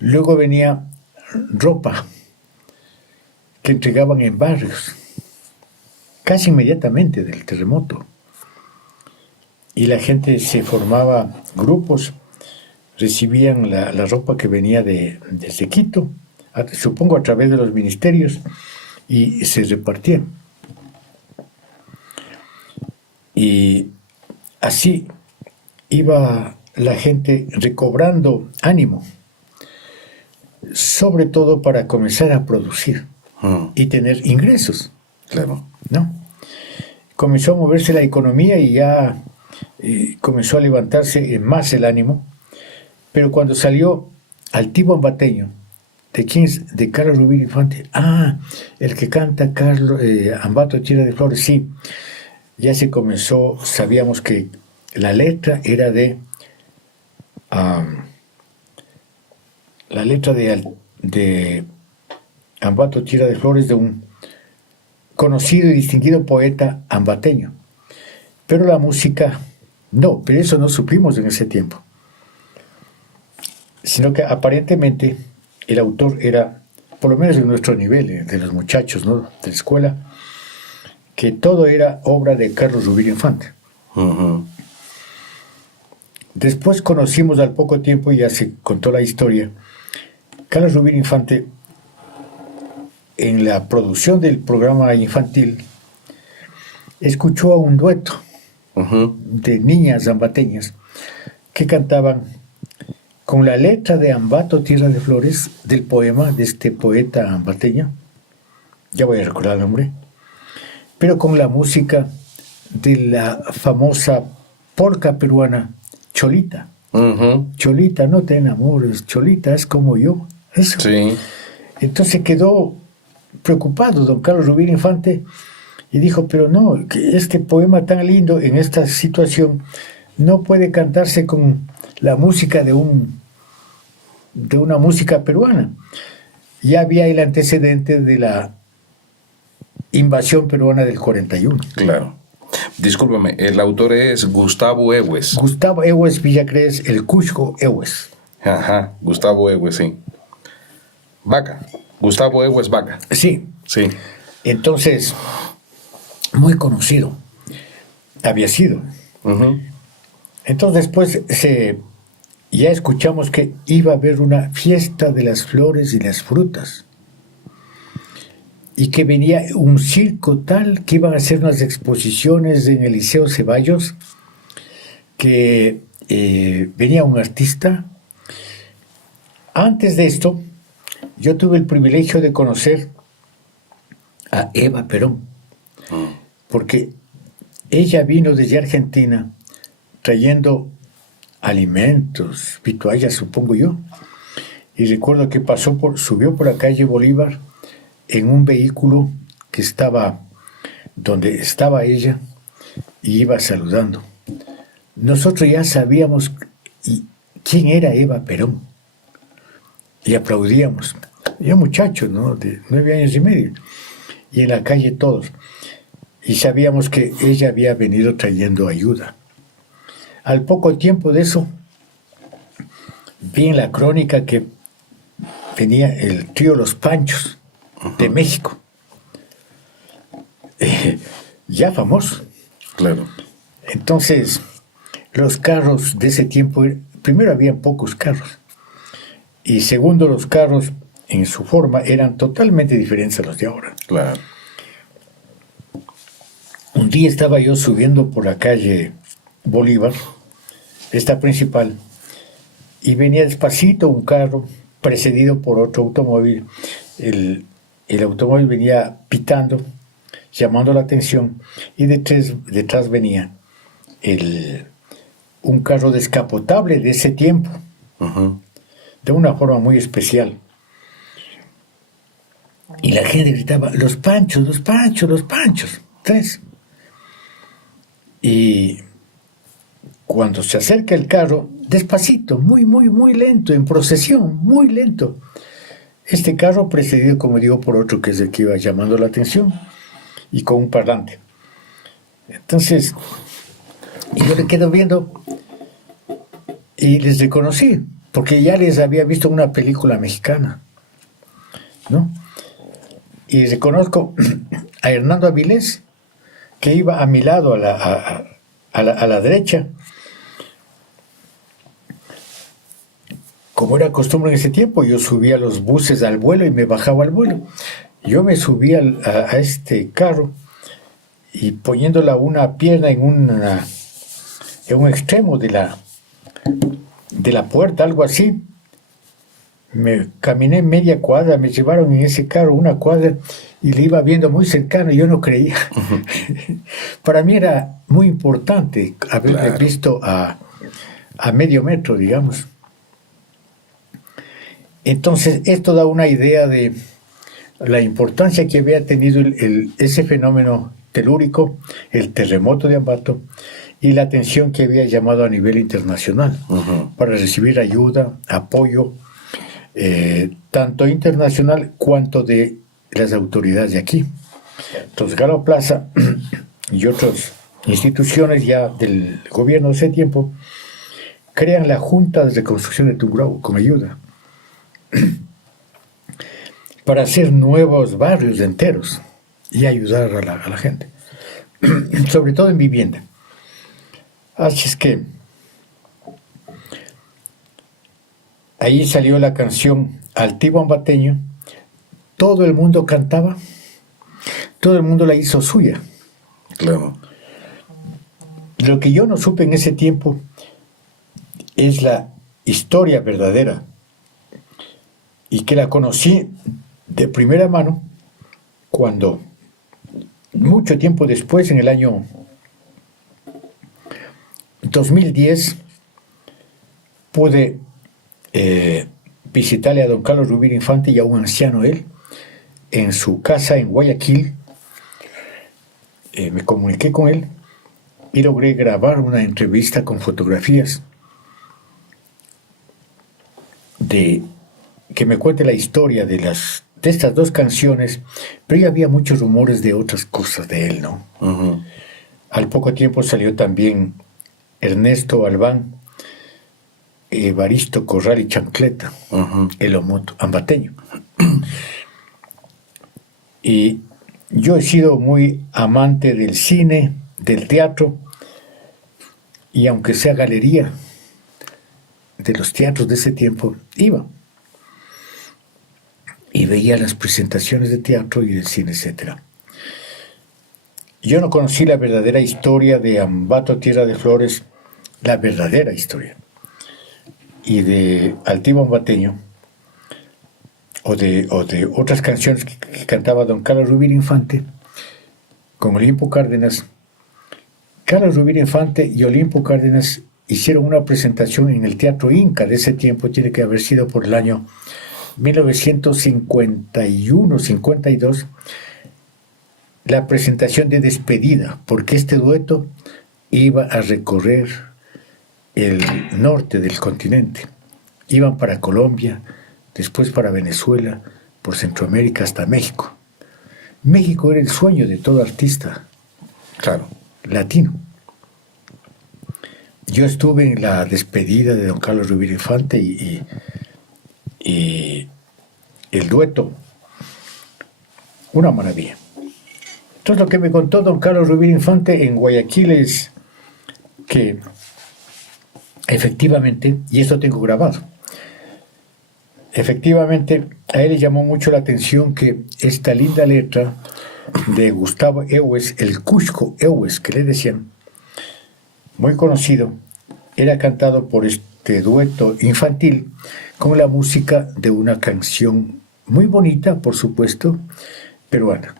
Luego venía ropa que entregaban en barrios, casi inmediatamente del terremoto. Y la gente se formaba grupos, recibían la ropa que venía desde Quito, supongo a través de los ministerios, y se repartían. Y así iba la gente recobrando ánimo, sobre todo para comenzar a producir y tener ingresos. Claro. ¿No? Comenzó a moverse la economía y ya comenzó a levantarse más el ánimo. Pero cuando salió Altivo Ambateño, ¿de quién es? De Carlos Rubín Infante. El que canta Carlos Ambato Tierra de Flores, sí. Ya se comenzó, sabíamos que la letra era de Ambato Tierra de Flores, de un conocido y distinguido poeta ambateño. Pero la música, no, pero eso no supimos en ese tiempo. Sino que aparentemente el autor era, por lo menos en nuestro nivel, de los muchachos, ¿no?, de la escuela, que todo era obra de Carlos Rubín Infante. Después conocimos al poco tiempo, y ya se contó la historia, Carlos Rubín Infante, en la producción del programa infantil, escuchó a un dueto de niñas ambateñas que cantaban con la letra de Ambato Tierra de Flores, del poema de este poeta ambateño, ya voy a recordar el nombre, pero con la música de la famosa polca peruana, Cholita. Ujú. Cholita, no te enamores, Cholita es como yo. Eso. Sí. Entonces quedó preocupado don Carlos Rubino Infante y dijo, pero no, que este poema tan lindo en esta situación no puede cantarse con la música de una música peruana. Ya había el antecedente de la invasión peruana del 41. Claro. Discúlpame, el autor es Gustavo Egues. Gustavo Egues Villacrés, el Cusco Egues. Ajá, Gustavo Egues, sí. Vaca. Gustavo Egues Vaca. Sí. Sí. Entonces, muy conocido había sido. Ujú. Entonces después ya escuchamos que iba a haber una fiesta de las flores y las frutas. Y que venía un circo tal que iban a hacer unas exposiciones en el Liceo Ceballos, que venía un artista. Antes de esto, yo tuve el privilegio de conocer a Eva Perón, porque ella vino desde Argentina trayendo alimentos, vituallas, supongo yo, y recuerdo que subió por la calle Bolívar en un vehículo que estaba donde estaba ella y iba saludando. Nosotros ya sabíamos quién era Eva Perón y aplaudíamos. Yo muchacho, ¿no? De 9 años y medio, y en la calle todos, y sabíamos que ella había venido trayendo ayuda. Al poco tiempo de eso, vi en la crónica que venía el trío Los Panchos de México, ya famoso. Claro. Entonces, los carros de ese tiempo, primero habían pocos carros, y segundo, los carros en su forma eran totalmente diferentes a los de ahora. Claro. Un día estaba yo subiendo por la calle Bolívar, esta principal, y venía despacito un carro precedido por otro automóvil. El automóvil venía pitando, llamando la atención, y detrás venía un carro descapotable de ese tiempo, Ujú. de una forma muy especial. Y la gente gritaba, los Panchos, los Panchos, los Panchos, 3. Y cuando se acerca el carro, despacito, muy, muy, muy lento, en procesión, muy lento. Este carro precedido, como digo, por otro que es el que iba llamando la atención, y con un parlante. Entonces, yo le quedo viendo y les reconocí, porque ya les había visto una película mexicana, ¿no? Y reconozco a Hernando Avilés, que iba a mi lado, a la derecha. Como era costumbre en ese tiempo, yo subía los buses al vuelo y me bajaba al vuelo. Yo me subía a este carro y poniéndola una pierna en un extremo de la puerta, algo así, me caminé media cuadra, me llevaron en ese carro una cuadra y le iba viendo muy cercano y yo no creía. Uh-huh. Para mí era muy importante haberle visto a medio metro, digamos. Entonces, esto da una idea de la importancia que había tenido ese fenómeno telúrico, el terremoto de Ambato, y la atención que había llamado a nivel internacional, uh-huh, para recibir ayuda, apoyo, tanto internacional cuanto de las autoridades de aquí. Entonces, Galo Plaza y otras instituciones ya del gobierno de ese tiempo crean la Junta de Reconstrucción de Tungurahua con ayuda para hacer nuevos barrios enteros y ayudar a la gente, sobre todo en vivienda. Así es que ahí salió la canción Altivo Ambateño, todo el mundo cantaba, todo el mundo la hizo suya. Claro. Lo que yo no supe en ese tiempo es la historia verdadera, y que la conocí de primera mano cuando mucho tiempo después, en el año 2010, pude visitarle a don Carlos Rubira Infante, ya un anciano él, en su casa en Guayaquil. Me comuniqué con él y logré grabar una entrevista con fotografías que me cuente la historia de estas dos canciones, pero ya había muchos rumores de otras cosas de él, ¿no? Uh-huh. Al poco tiempo salió también Ernesto Albán, Evaristo Corral y Chancleta, uh-huh, el omoto ambateño. Y yo he sido muy amante del cine, del teatro, y aunque sea galería de los teatros de ese tiempo, iba y veía las presentaciones de teatro y de cine, etc. Yo no conocí la verdadera historia de Ambato Tierra de Flores, la verdadera historia, y de Altivo Ambateño, o de otras canciones que cantaba don Carlos Rubira Infante con Olimpo Cárdenas. Carlos Rubira Infante y Olimpo Cárdenas hicieron una presentación en el Teatro Inca de ese tiempo, tiene que haber sido por el año 1951-52, la presentación de despedida, porque este dueto iba a recorrer el norte del continente. Iban para Colombia, después para Venezuela, por Centroamérica hasta México. México era el sueño de todo artista, claro, latino. Yo estuve en la despedida de don Carlos Rubira Infante y el dueto, una maravilla. Entonces lo que me contó don Carlos Rubira Infante en Guayaquil es que efectivamente, y esto tengo grabado, efectivamente a él le llamó mucho la atención que esta linda letra de Gustavo Egues, el Cusco Egues que le decían, muy conocido, era cantado por este dueto infantil con la música de una canción muy bonita, por supuesto, peruana.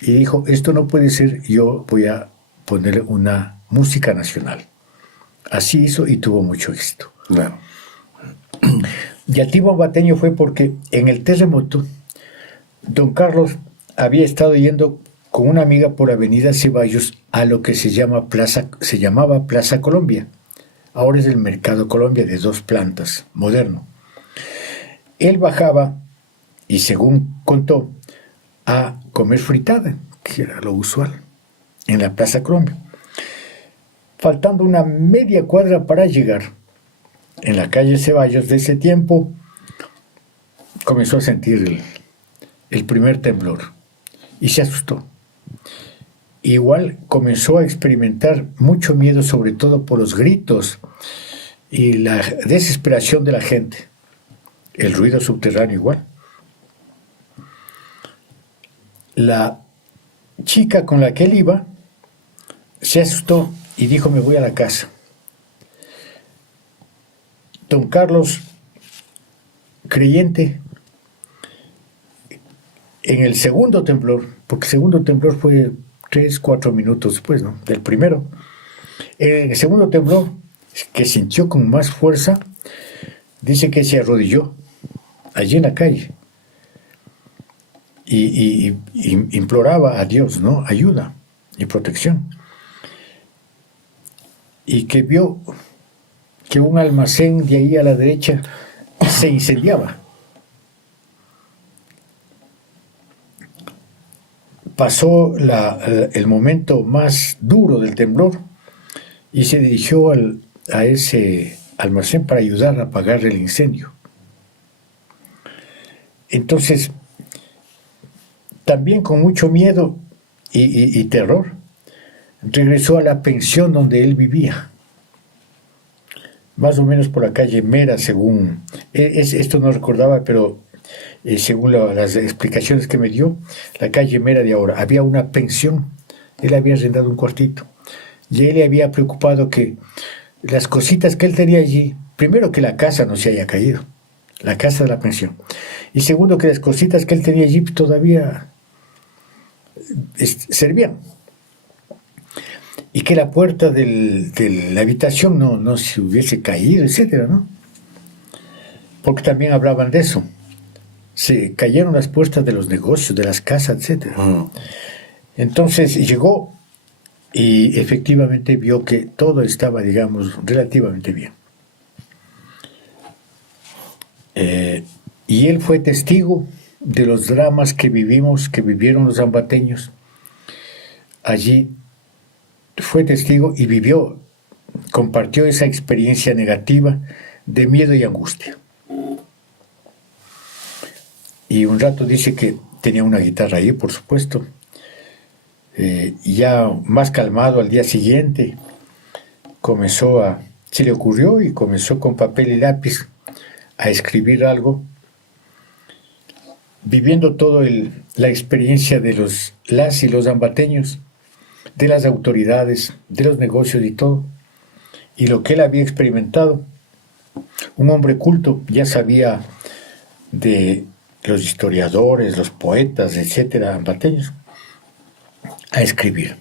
Y dijo, esto no puede ser, yo voy a ponerle una música nacional. Así hizo y tuvo mucho éxito. claro. Y Altivo Ambateño fue porque en el terremoto, don Carlos había estado yendo con una amiga por Avenida Ceballos a lo que se llamaba Plaza Colombia. Ahora es el Mercado Colombia de 2 plantas, moderno. Él bajaba, y según contó, a comer fritada, que era lo usual, en la Plaza Colombia. Faltando una media cuadra para llegar, en la calle Ceballos de ese tiempo, comenzó a sentir el primer temblor y se asustó. Igual comenzó a experimentar mucho miedo, sobre todo por los gritos y la desesperación de la gente. El ruido subterráneo igual. La chica con la que él iba se asustó y dijo, me voy a la casa. Don Carlos, creyente, en el segundo temblor, porque el segundo temblor fue 3-4 minutos después, ¿no?, del primero. En el segundo temblor, que sintió con más fuerza, dice que se arrodilló allí en la calle y imploraba a Dios, ¿no?, ayuda y protección. Y que vio que un almacén de ahí a la derecha se incendiaba. Pasó el momento más duro del temblor y se dirigió a ese almacén para ayudar a apagar el incendio. Entonces, también con mucho miedo y terror, regresó a la pensión donde él vivía, más o menos por la calle Mera, según, esto no recordaba, pero según las explicaciones que me dio, la calle Mera de ahora, había una pensión, él había arrendado un cuartito, y él le había preocupado que las cositas que él tenía allí, primero que la casa no se haya caído, la casa de la pensión, y segundo que las cositas que él tenía allí todavía servían. Y que la puerta de la habitación no se hubiese caído, etcétera, ¿no? Porque también hablaban de eso. Se cayeron las puertas de los negocios, de las casas, etcétera. Entonces llegó y efectivamente vio que todo estaba, digamos, relativamente bien. Y él fue testigo de los dramas que vivieron los ambateños. Allí fue testigo y vivió, compartió esa experiencia negativa de miedo y angustia. Y un rato dice que tenía una guitarra ahí, por supuesto. Ya más calmado al día siguiente, se le ocurrió y comenzó con papel y lápiz a escribir algo, viviendo toda la experiencia de las y los ambateños, de las autoridades, de los negocios y todo, y lo que él había experimentado. Un hombre culto, ya sabía de los historiadores, los poetas, etcétera, ambateños, a escribir,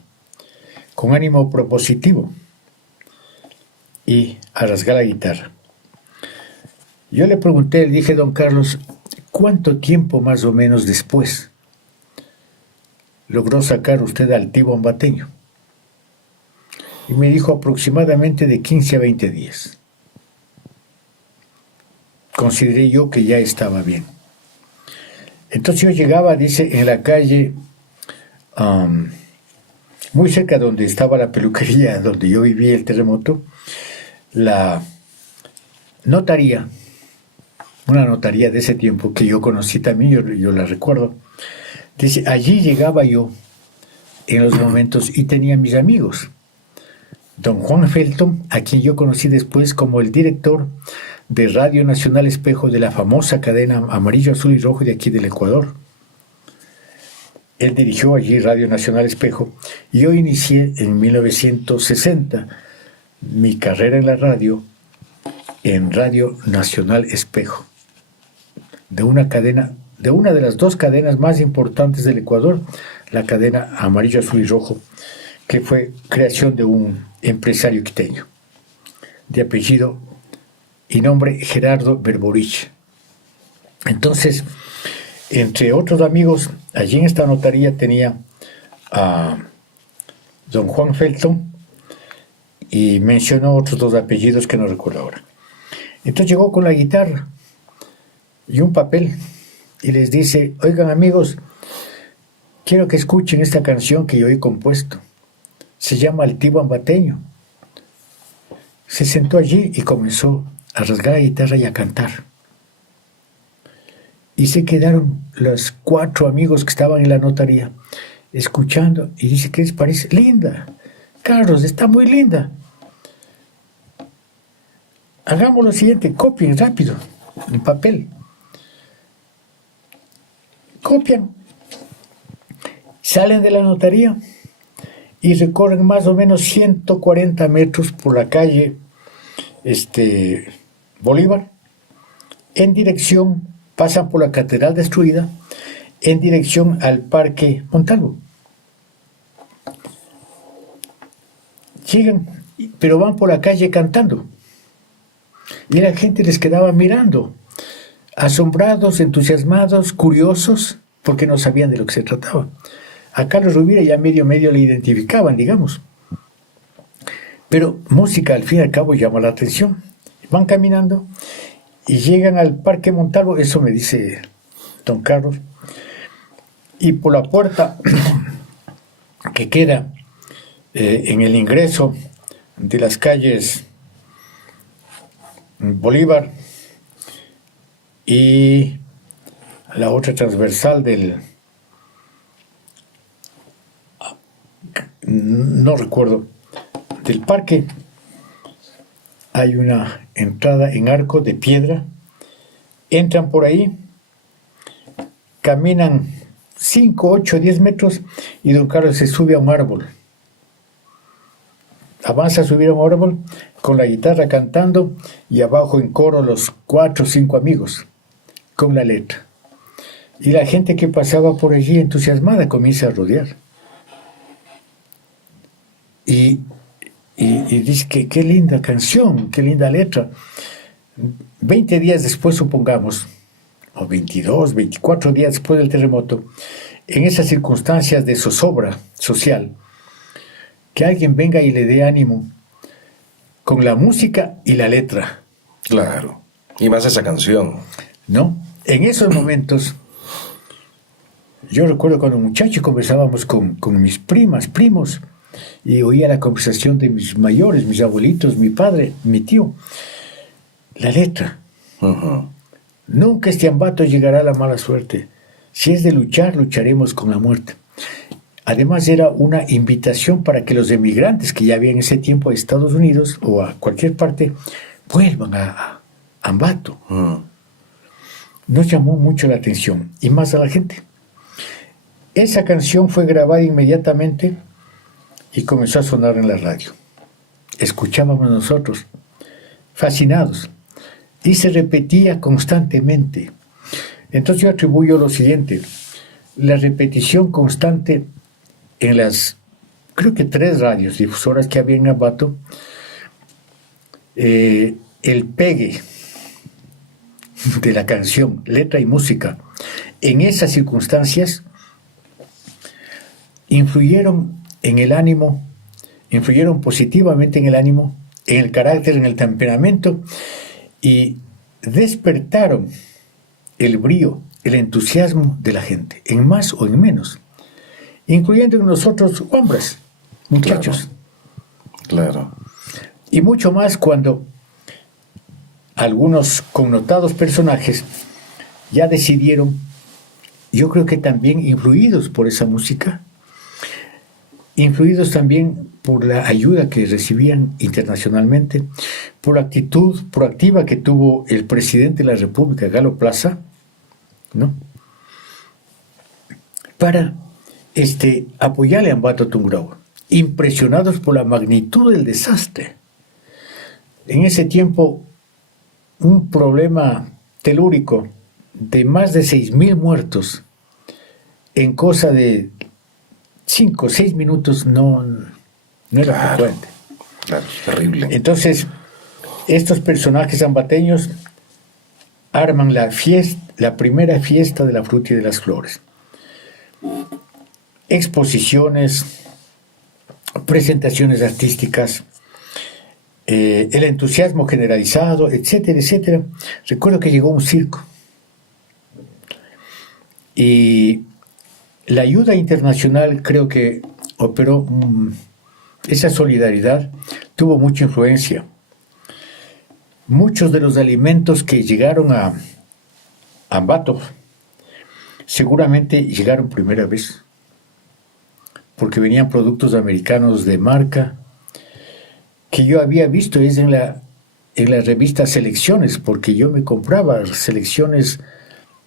con ánimo propositivo, y a rasgar la guitarra. Yo le pregunté, le dije, don Carlos, ¿cuánto tiempo más o menos después logró sacar usted al Tibo ambateño? Y me dijo aproximadamente de 15 a 20 días. Consideré yo que ya estaba bien. Entonces yo llegaba, dice, en la calle, muy cerca donde estaba la peluquería, donde yo vivía el terremoto, la notaría, una notaría de ese tiempo que yo conocí también, yo la recuerdo. Dice, allí llegaba yo en los momentos y tenía mis amigos. Don Juan Felton, a quien yo conocí después como el director de Radio Nacional Espejo de la famosa cadena Amarillo, Azul y Rojo de aquí del Ecuador. Él dirigió allí Radio Nacional Espejo y yo inicié en 1960 mi carrera en la radio en Radio Nacional Espejo, de una de las dos cadenas más importantes del Ecuador, la cadena Amarillo, Azul y Rojo, que fue creación de un empresario quiteño, de apellido y nombre Gerardo Berborich. Entonces, entre otros amigos, allí en esta notaría tenía a don Juan Felton y mencionó otros dos apellidos que no recuerdo ahora. Entonces llegó con la guitarra y un papel y les dice, oigan amigos, quiero que escuchen esta canción que yo he compuesto. Se llama El Tibo Ambateño. Se sentó allí y comenzó a rasgar la guitarra y a cantar. Y se quedaron los 4 amigos que estaban en la notaría escuchando y dice, ¿qué les parece? Linda, Carlos, está muy linda. Hagamos lo siguiente, copien rápido, en papel. Copian, salen de la notaría y recorren más o menos 140 metros por la calle Bolívar, en dirección, pasan por la catedral destruida, en dirección al Parque Montalvo. Llegan, pero van por la calle cantando. Y la gente les quedaba mirando, asombrados, entusiasmados, curiosos, porque no sabían de lo que se trataba. A Carlos Rovira ya medio le identificaban, digamos. Pero música, al fin y al cabo, llama la atención. Van caminando y llegan al Parque Montalvo, eso me dice don Carlos, y por la puerta que queda en el ingreso de las calles Bolívar y la otra transversal no recuerdo, del parque, hay una entrada en arco de piedra, entran por ahí, caminan 5, 8, 10 metros y don Carlos se sube a un árbol. Avanza a subir a un árbol con la guitarra cantando y abajo en coro los 4 o 5 amigos con la letra. Y la gente que pasaba por allí entusiasmada comienza a rodear. Y dice que qué linda canción, qué linda letra. 20 días después, supongamos, o 22, 24 días después del terremoto, en esas circunstancias de zozobra social, que alguien venga y le dé ánimo con la música y la letra. Claro. Y más esa canción. ¿No? En esos momentos, yo recuerdo cuando muchachos conversábamos con mis primas, primos, y oía la conversación de mis mayores, mis abuelitos, mi padre, mi tío. La letra. Uh-huh. Nunca este Ambato llegará a la mala suerte. Si es de luchar, lucharemos con la muerte. Además era una invitación para que los emigrantes que ya había en ese tiempo a Estados Unidos o a cualquier parte vuelvan a Ambato. Uh-huh. Nos llamó mucho la atención y más a la gente. Esa canción fue grabada inmediatamente y comenzó a sonar en la radio. Escuchábamos nosotros, fascinados, y se repetía constantemente. Entonces yo atribuyo lo siguiente: la repetición constante en las, creo que 3 radios difusoras que había en Ambato, el pegue de la canción, letra y música, en esas circunstancias, influyeron en el ánimo, influyeron positivamente en el ánimo, en el carácter, en el temperamento, y despertaron el brío, el entusiasmo de la gente, en más o en menos, incluyendo en nosotros hombres, muchachos. Claro. Y mucho más cuando algunos connotados personajes ya decidieron, yo creo que también influidos por esa música, influidos también por la ayuda que recibían internacionalmente, por la actitud proactiva que tuvo el presidente de la República, Galo Plaza, ¿no?, para apoyarle a Ambato Tungurahua, impresionados por la magnitud del desastre. En ese tiempo, un problema telúrico de más de 6.000 muertos en cosa de 5 o 6 minutos no era frecuente. Claro, terrible. Entonces, estos personajes ambateños arman la primera fiesta de la fruta y de las flores. Exposiciones, presentaciones artísticas, el entusiasmo generalizado, etcétera, etcétera. Recuerdo que llegó un circo y la ayuda internacional creo que operó, esa solidaridad tuvo mucha influencia. Muchos de los alimentos que llegaron a Ambato seguramente llegaron primera vez, porque venían productos americanos de marca que yo había visto en la revista Selecciones, porque yo me compraba Selecciones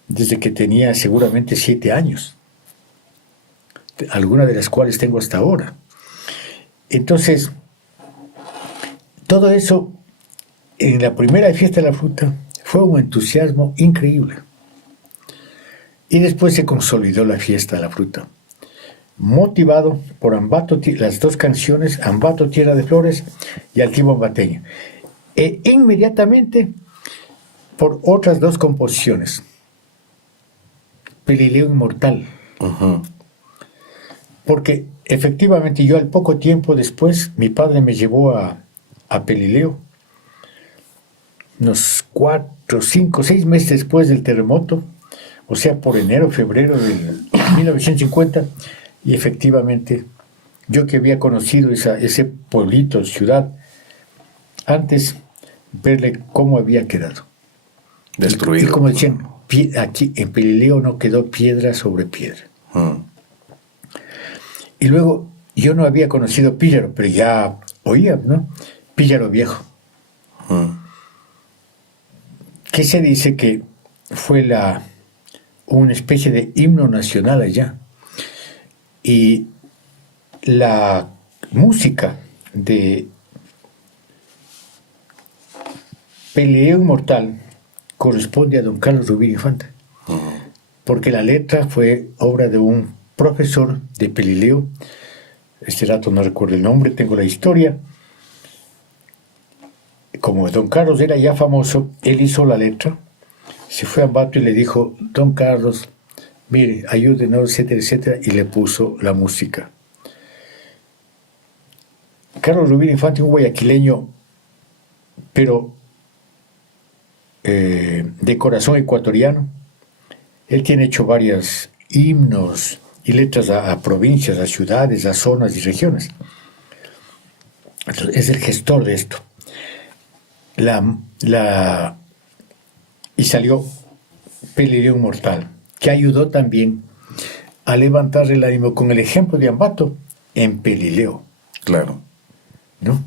desde que tenía seguramente 7 años, algunas de las cuales tengo hasta ahora. Entonces, todo eso en la primera fiesta de la fruta fue un entusiasmo increíble. Y después se consolidó la fiesta de la fruta, motivado por Ambato, las 2 canciones, Ambato Tierra de Flores y Altivo Ambateño. E inmediatamente por otras 2 composiciones, Pelileo Inmortal. Uh-huh. Porque efectivamente yo al poco tiempo después, mi padre me llevó a Pelileo, unos 4, 5, 6 meses después del terremoto, o sea, por enero, febrero del 1950, y efectivamente, yo que había conocido ese pueblito, ciudad, antes, verle cómo había quedado. Destruido. Y como decían, aquí en Pelileo no quedó piedra sobre piedra. Y luego, yo no había conocido Píllaro, pero ya oía, ¿no? Píllaro Viejo. Que se dice que fue una especie de himno nacional allá. Y la música de Pelileo Inmortal corresponde a don Carlos Rubín Infante. porque la letra fue obra de un profesor de Pelileo. Este dato no recuerdo el nombre, tengo la historia. Como don Carlos era ya famoso, él hizo la letra, se fue a Ambato y le dijo: don Carlos, mire, ayúdenos, etcétera, etcétera, y le puso la música. Carlos Rubino Infante, un guayaquileño, pero de corazón ecuatoriano. Él tiene hecho varios himnos y letras a provincias, a ciudades, a zonas y regiones. Entonces, es el gestor de esto. Y salió Pelileo Inmortal, que ayudó también a levantar el ánimo con el ejemplo de Ambato en Pelileo. Claro. ¿No?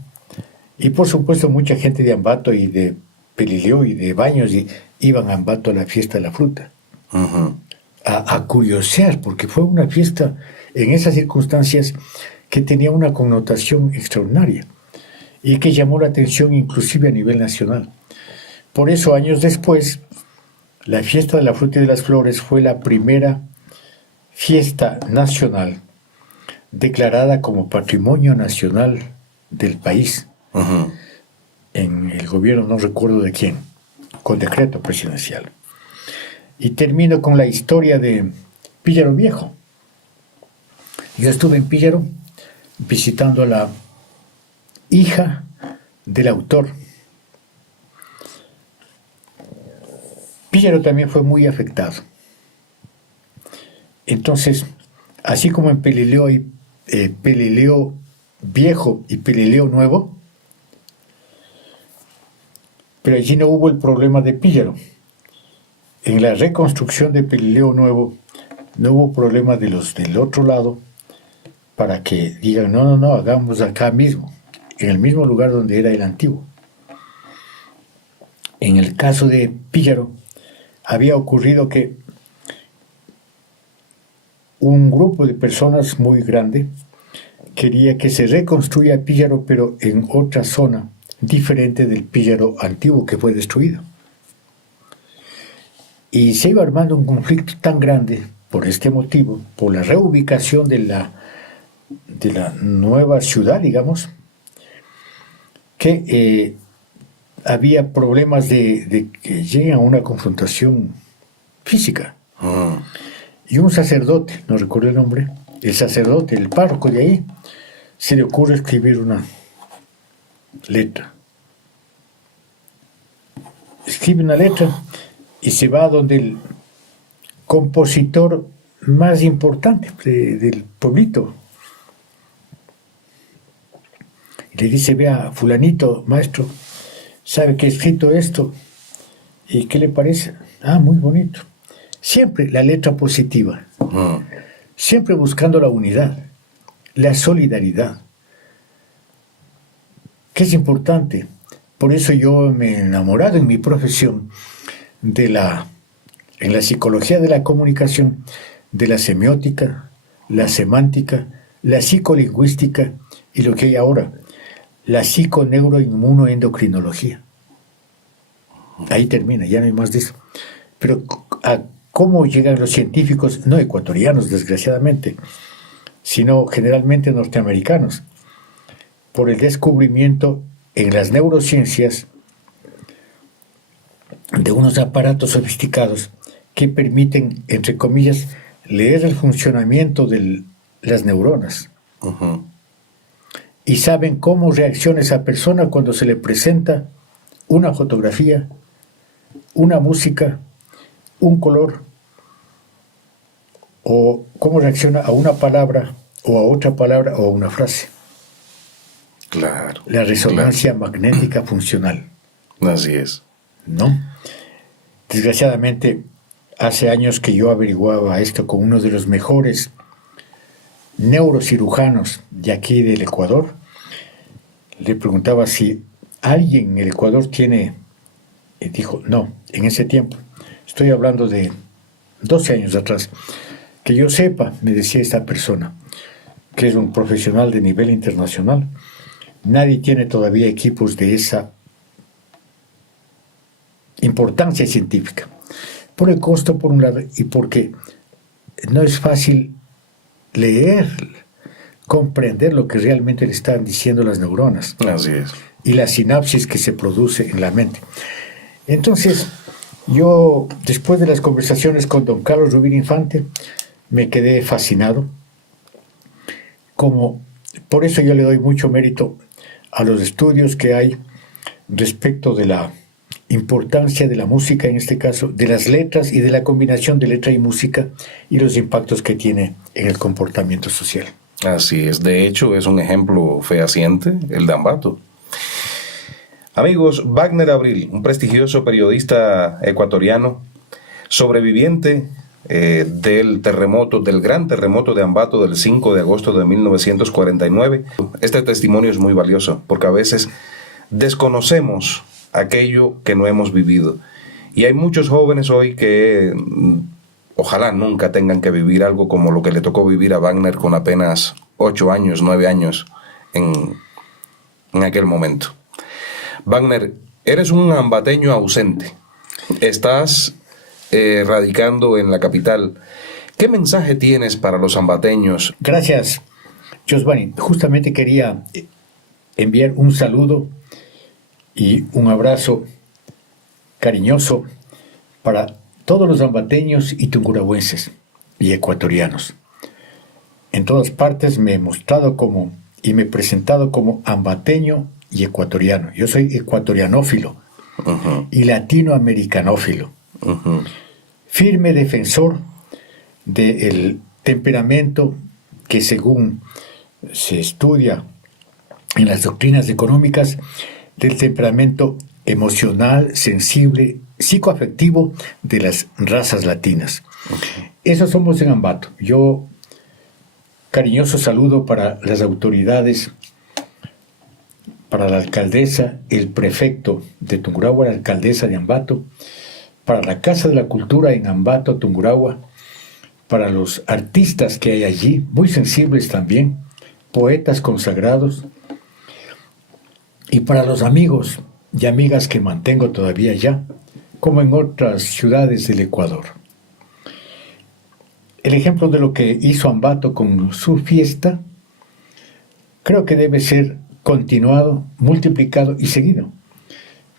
Y por supuesto mucha gente de Ambato y de Pelileo y de Baños iban a Ambato a la fiesta de la fruta. Uh-huh. A curiosear, porque fue una fiesta en esas circunstancias que tenía una connotación extraordinaria y que llamó la atención inclusive a nivel nacional. Por eso, años después, la fiesta de la fruta y de las flores fue la primera fiesta nacional declarada como Patrimonio Nacional del país. Uh-huh. En el gobierno, no recuerdo de quién, con decreto presidencial. Y termino con la historia de Píllaro Viejo. Yo estuve en Píllaro visitando a la hija del autor. Píllaro también fue muy afectado. Entonces, así como en Pelileo hay Pelileo Viejo y Pelileo Nuevo, pero allí no hubo el problema de Píllaro. En la reconstrucción de Pelileo Nuevo no hubo problema de los del otro lado para que digan: no, hagamos acá mismo, en el mismo lugar donde era el antiguo. En el caso de Píllaro había ocurrido que un grupo de personas muy grande quería que se reconstruya Píllaro, pero en otra zona diferente del Píllaro antiguo que fue destruido. Y se iba armando un conflicto tan grande por este motivo, por la reubicación de la nueva ciudad, digamos, que había problemas de que lleguen a una confrontación física. Uh-huh. Y un sacerdote, no recuerdo el nombre, el sacerdote, el párroco de ahí, se le ocurre escribir una letra. Escribe una letra y se va donde el compositor más importante del pueblito. Y le dice: vea, fulanito, maestro, ¿sabe que he escrito esto? ¿Y qué le parece? Ah, muy bonito. Siempre la letra positiva. Uh-huh. Siempre buscando la unidad, la solidaridad, que es importante. Por eso yo me he enamorado en mi profesión en la psicología de la comunicación, de la semiótica, la semántica, la psicolingüística y lo que hay ahora, la psiconeuroinmunoendocrinología. Ahí termina, ya no hay más de eso. Pero ¿a cómo llegan los científicos, no ecuatorianos desgraciadamente, sino generalmente norteamericanos? Por el descubrimiento en las neurociencias de unos aparatos sofisticados que permiten, entre comillas, leer el funcionamiento de las neuronas. Uh-huh. Y saben cómo reacciona esa persona cuando se le presenta una fotografía, una música, un color, o cómo reacciona a una palabra, o a otra palabra, o a una frase. Claro. La resonancia magnética funcional. Así es. ¿No? Desgraciadamente, hace años que yo averiguaba esto con uno de los mejores neurocirujanos de aquí del Ecuador. Le preguntaba si alguien en el Ecuador tiene... dijo, no, en ese tiempo, estoy hablando de 12 años atrás, que yo sepa, me decía esta persona, que es un profesional de nivel internacional, nadie tiene todavía equipos de esa importancia científica. Por el costo, por un lado, y porque no es fácil leer, comprender lo que realmente le están diciendo las neuronas. Así es. Y la sinapsis que se produce en la mente. Entonces, yo, después de las conversaciones con don Carlos Rubín Infante, me quedé fascinado. Por eso yo le doy mucho mérito a los estudios que hay respecto de la importancia de la música, en este caso, de las letras y de la combinación de letra y música y los impactos que tiene en el comportamiento social. Así es. De hecho, es un ejemplo fehaciente el de Ambato. Amigos, Wagner Abril, un prestigioso periodista ecuatoriano, sobreviviente del gran terremoto de Ambato del 5 de agosto de 1949. Este testimonio es muy valioso porque a veces desconocemos aquello que no hemos vivido. Y hay muchos jóvenes hoy que ojalá nunca tengan que vivir algo como lo que le tocó vivir a Wagner con apenas 8 años, 9 años en aquel momento. Wagner, eres un ambateño ausente. Estás radicando en la capital. ¿Qué mensaje tienes para los ambateños? Gracias, Josvani. Justamente quería enviar un saludo y un abrazo cariñoso para todos los ambateños y tungurahuenses y ecuatorianos. En todas partes me he mostrado y me he presentado como ambateño y ecuatoriano. Yo soy ecuatorianófilo y latinoamericanófilo. Firme defensor del temperamento que, según se estudia en las doctrinas económicas, del temperamento emocional, sensible, psicoafectivo de las razas latinas. Eso somos en Ambato. Yo, cariñoso saludo para las autoridades, para la alcaldesa, el prefecto de Tungurahua, la alcaldesa de Ambato, para la Casa de la Cultura en Ambato, Tungurahua, para los artistas que hay allí, muy sensibles también, poetas consagrados, y para los amigos y amigas que mantengo todavía allá, como en otras ciudades del Ecuador. El ejemplo de lo que hizo Ambato con su fiesta, creo que debe ser continuado, multiplicado y seguido.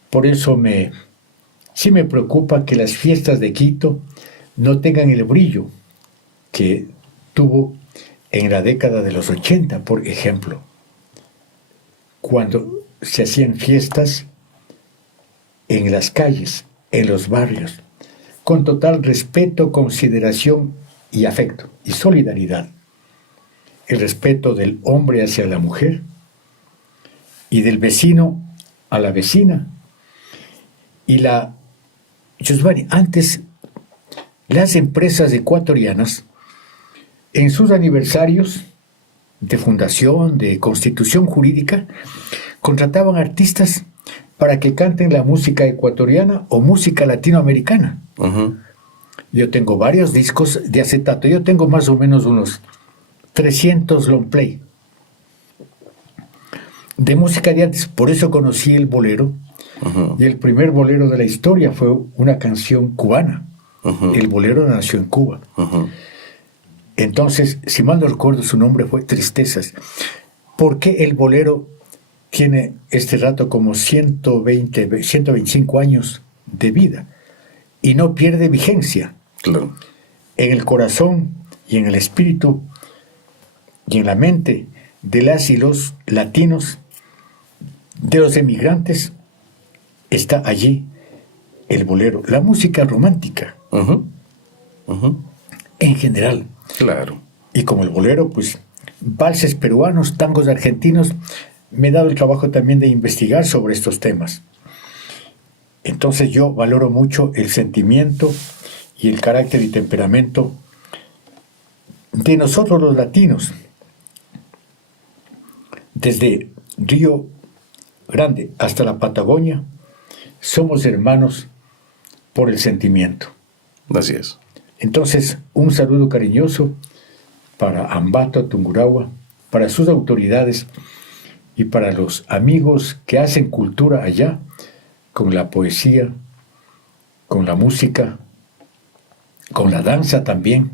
Por eso sí me preocupa que las fiestas de Quito no tengan el brillo que tuvo en la década de los 80, por ejemplo, cuando se hacían fiestas en las calles, en los barrios, con total respeto, consideración y afecto y solidaridad. El respeto del hombre hacia la mujer y del vecino a la vecina. Y Josvani, antes las empresas ecuatorianas, en sus aniversarios de fundación, de constitución jurídica, contrataban artistas para que canten la música ecuatoriana o música latinoamericana. Yo tengo varios discos de acetato. Yo tengo más o menos unos 300 long play de música de antes. Por eso conocí el bolero. Y el primer bolero de la historia fue una canción cubana. El bolero nació en Cuba. Entonces, si mal no recuerdo, su nombre fue Tristezas. ¿Por qué el bolero tiene este rato como 125 años de vida y no pierde vigencia? Claro. En el corazón y en el espíritu y en la mente de las y los latinos, de los emigrantes, está allí el bolero, la música romántica, en general. Claro. Y como el bolero, pues, valses peruanos, tangos argentinos, me he dado el trabajo también de investigar sobre estos temas. Entonces yo valoro mucho el sentimiento y el carácter y temperamento de nosotros los latinos. Desde Río Grande hasta la Patagonia, somos hermanos por el sentimiento. Así es. Entonces, un saludo cariñoso para Ambato, Tungurahua, para sus autoridades y para los amigos que hacen cultura allá, con la poesía, con la música con la danza también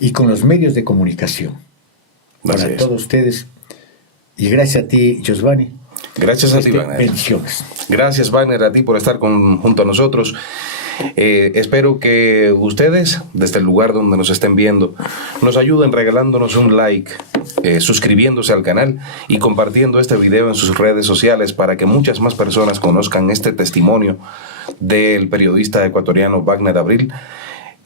y con los medios de comunicación. Para todos ustedes. Y gracias a ti, Giovanni. Gracias a ti, Wagner. Bendiciones. Gracias, Wagner, a ti por estar junto a nosotros. Espero que ustedes, desde el lugar donde nos estén viendo, nos ayuden regalándonos un like, suscribiéndose al canal y compartiendo este video en sus redes sociales para que muchas más personas conozcan este testimonio del periodista ecuatoriano Wagner Abril,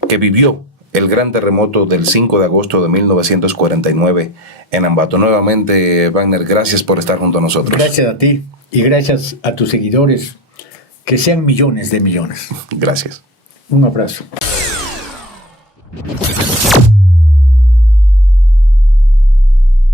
que vivió el gran terremoto del 5 de agosto de 1949 en Ambato. Nuevamente, Wagner, gracias por estar junto a nosotros. Gracias a ti y gracias a tus seguidores, que sean millones de millones. Gracias. Un abrazo.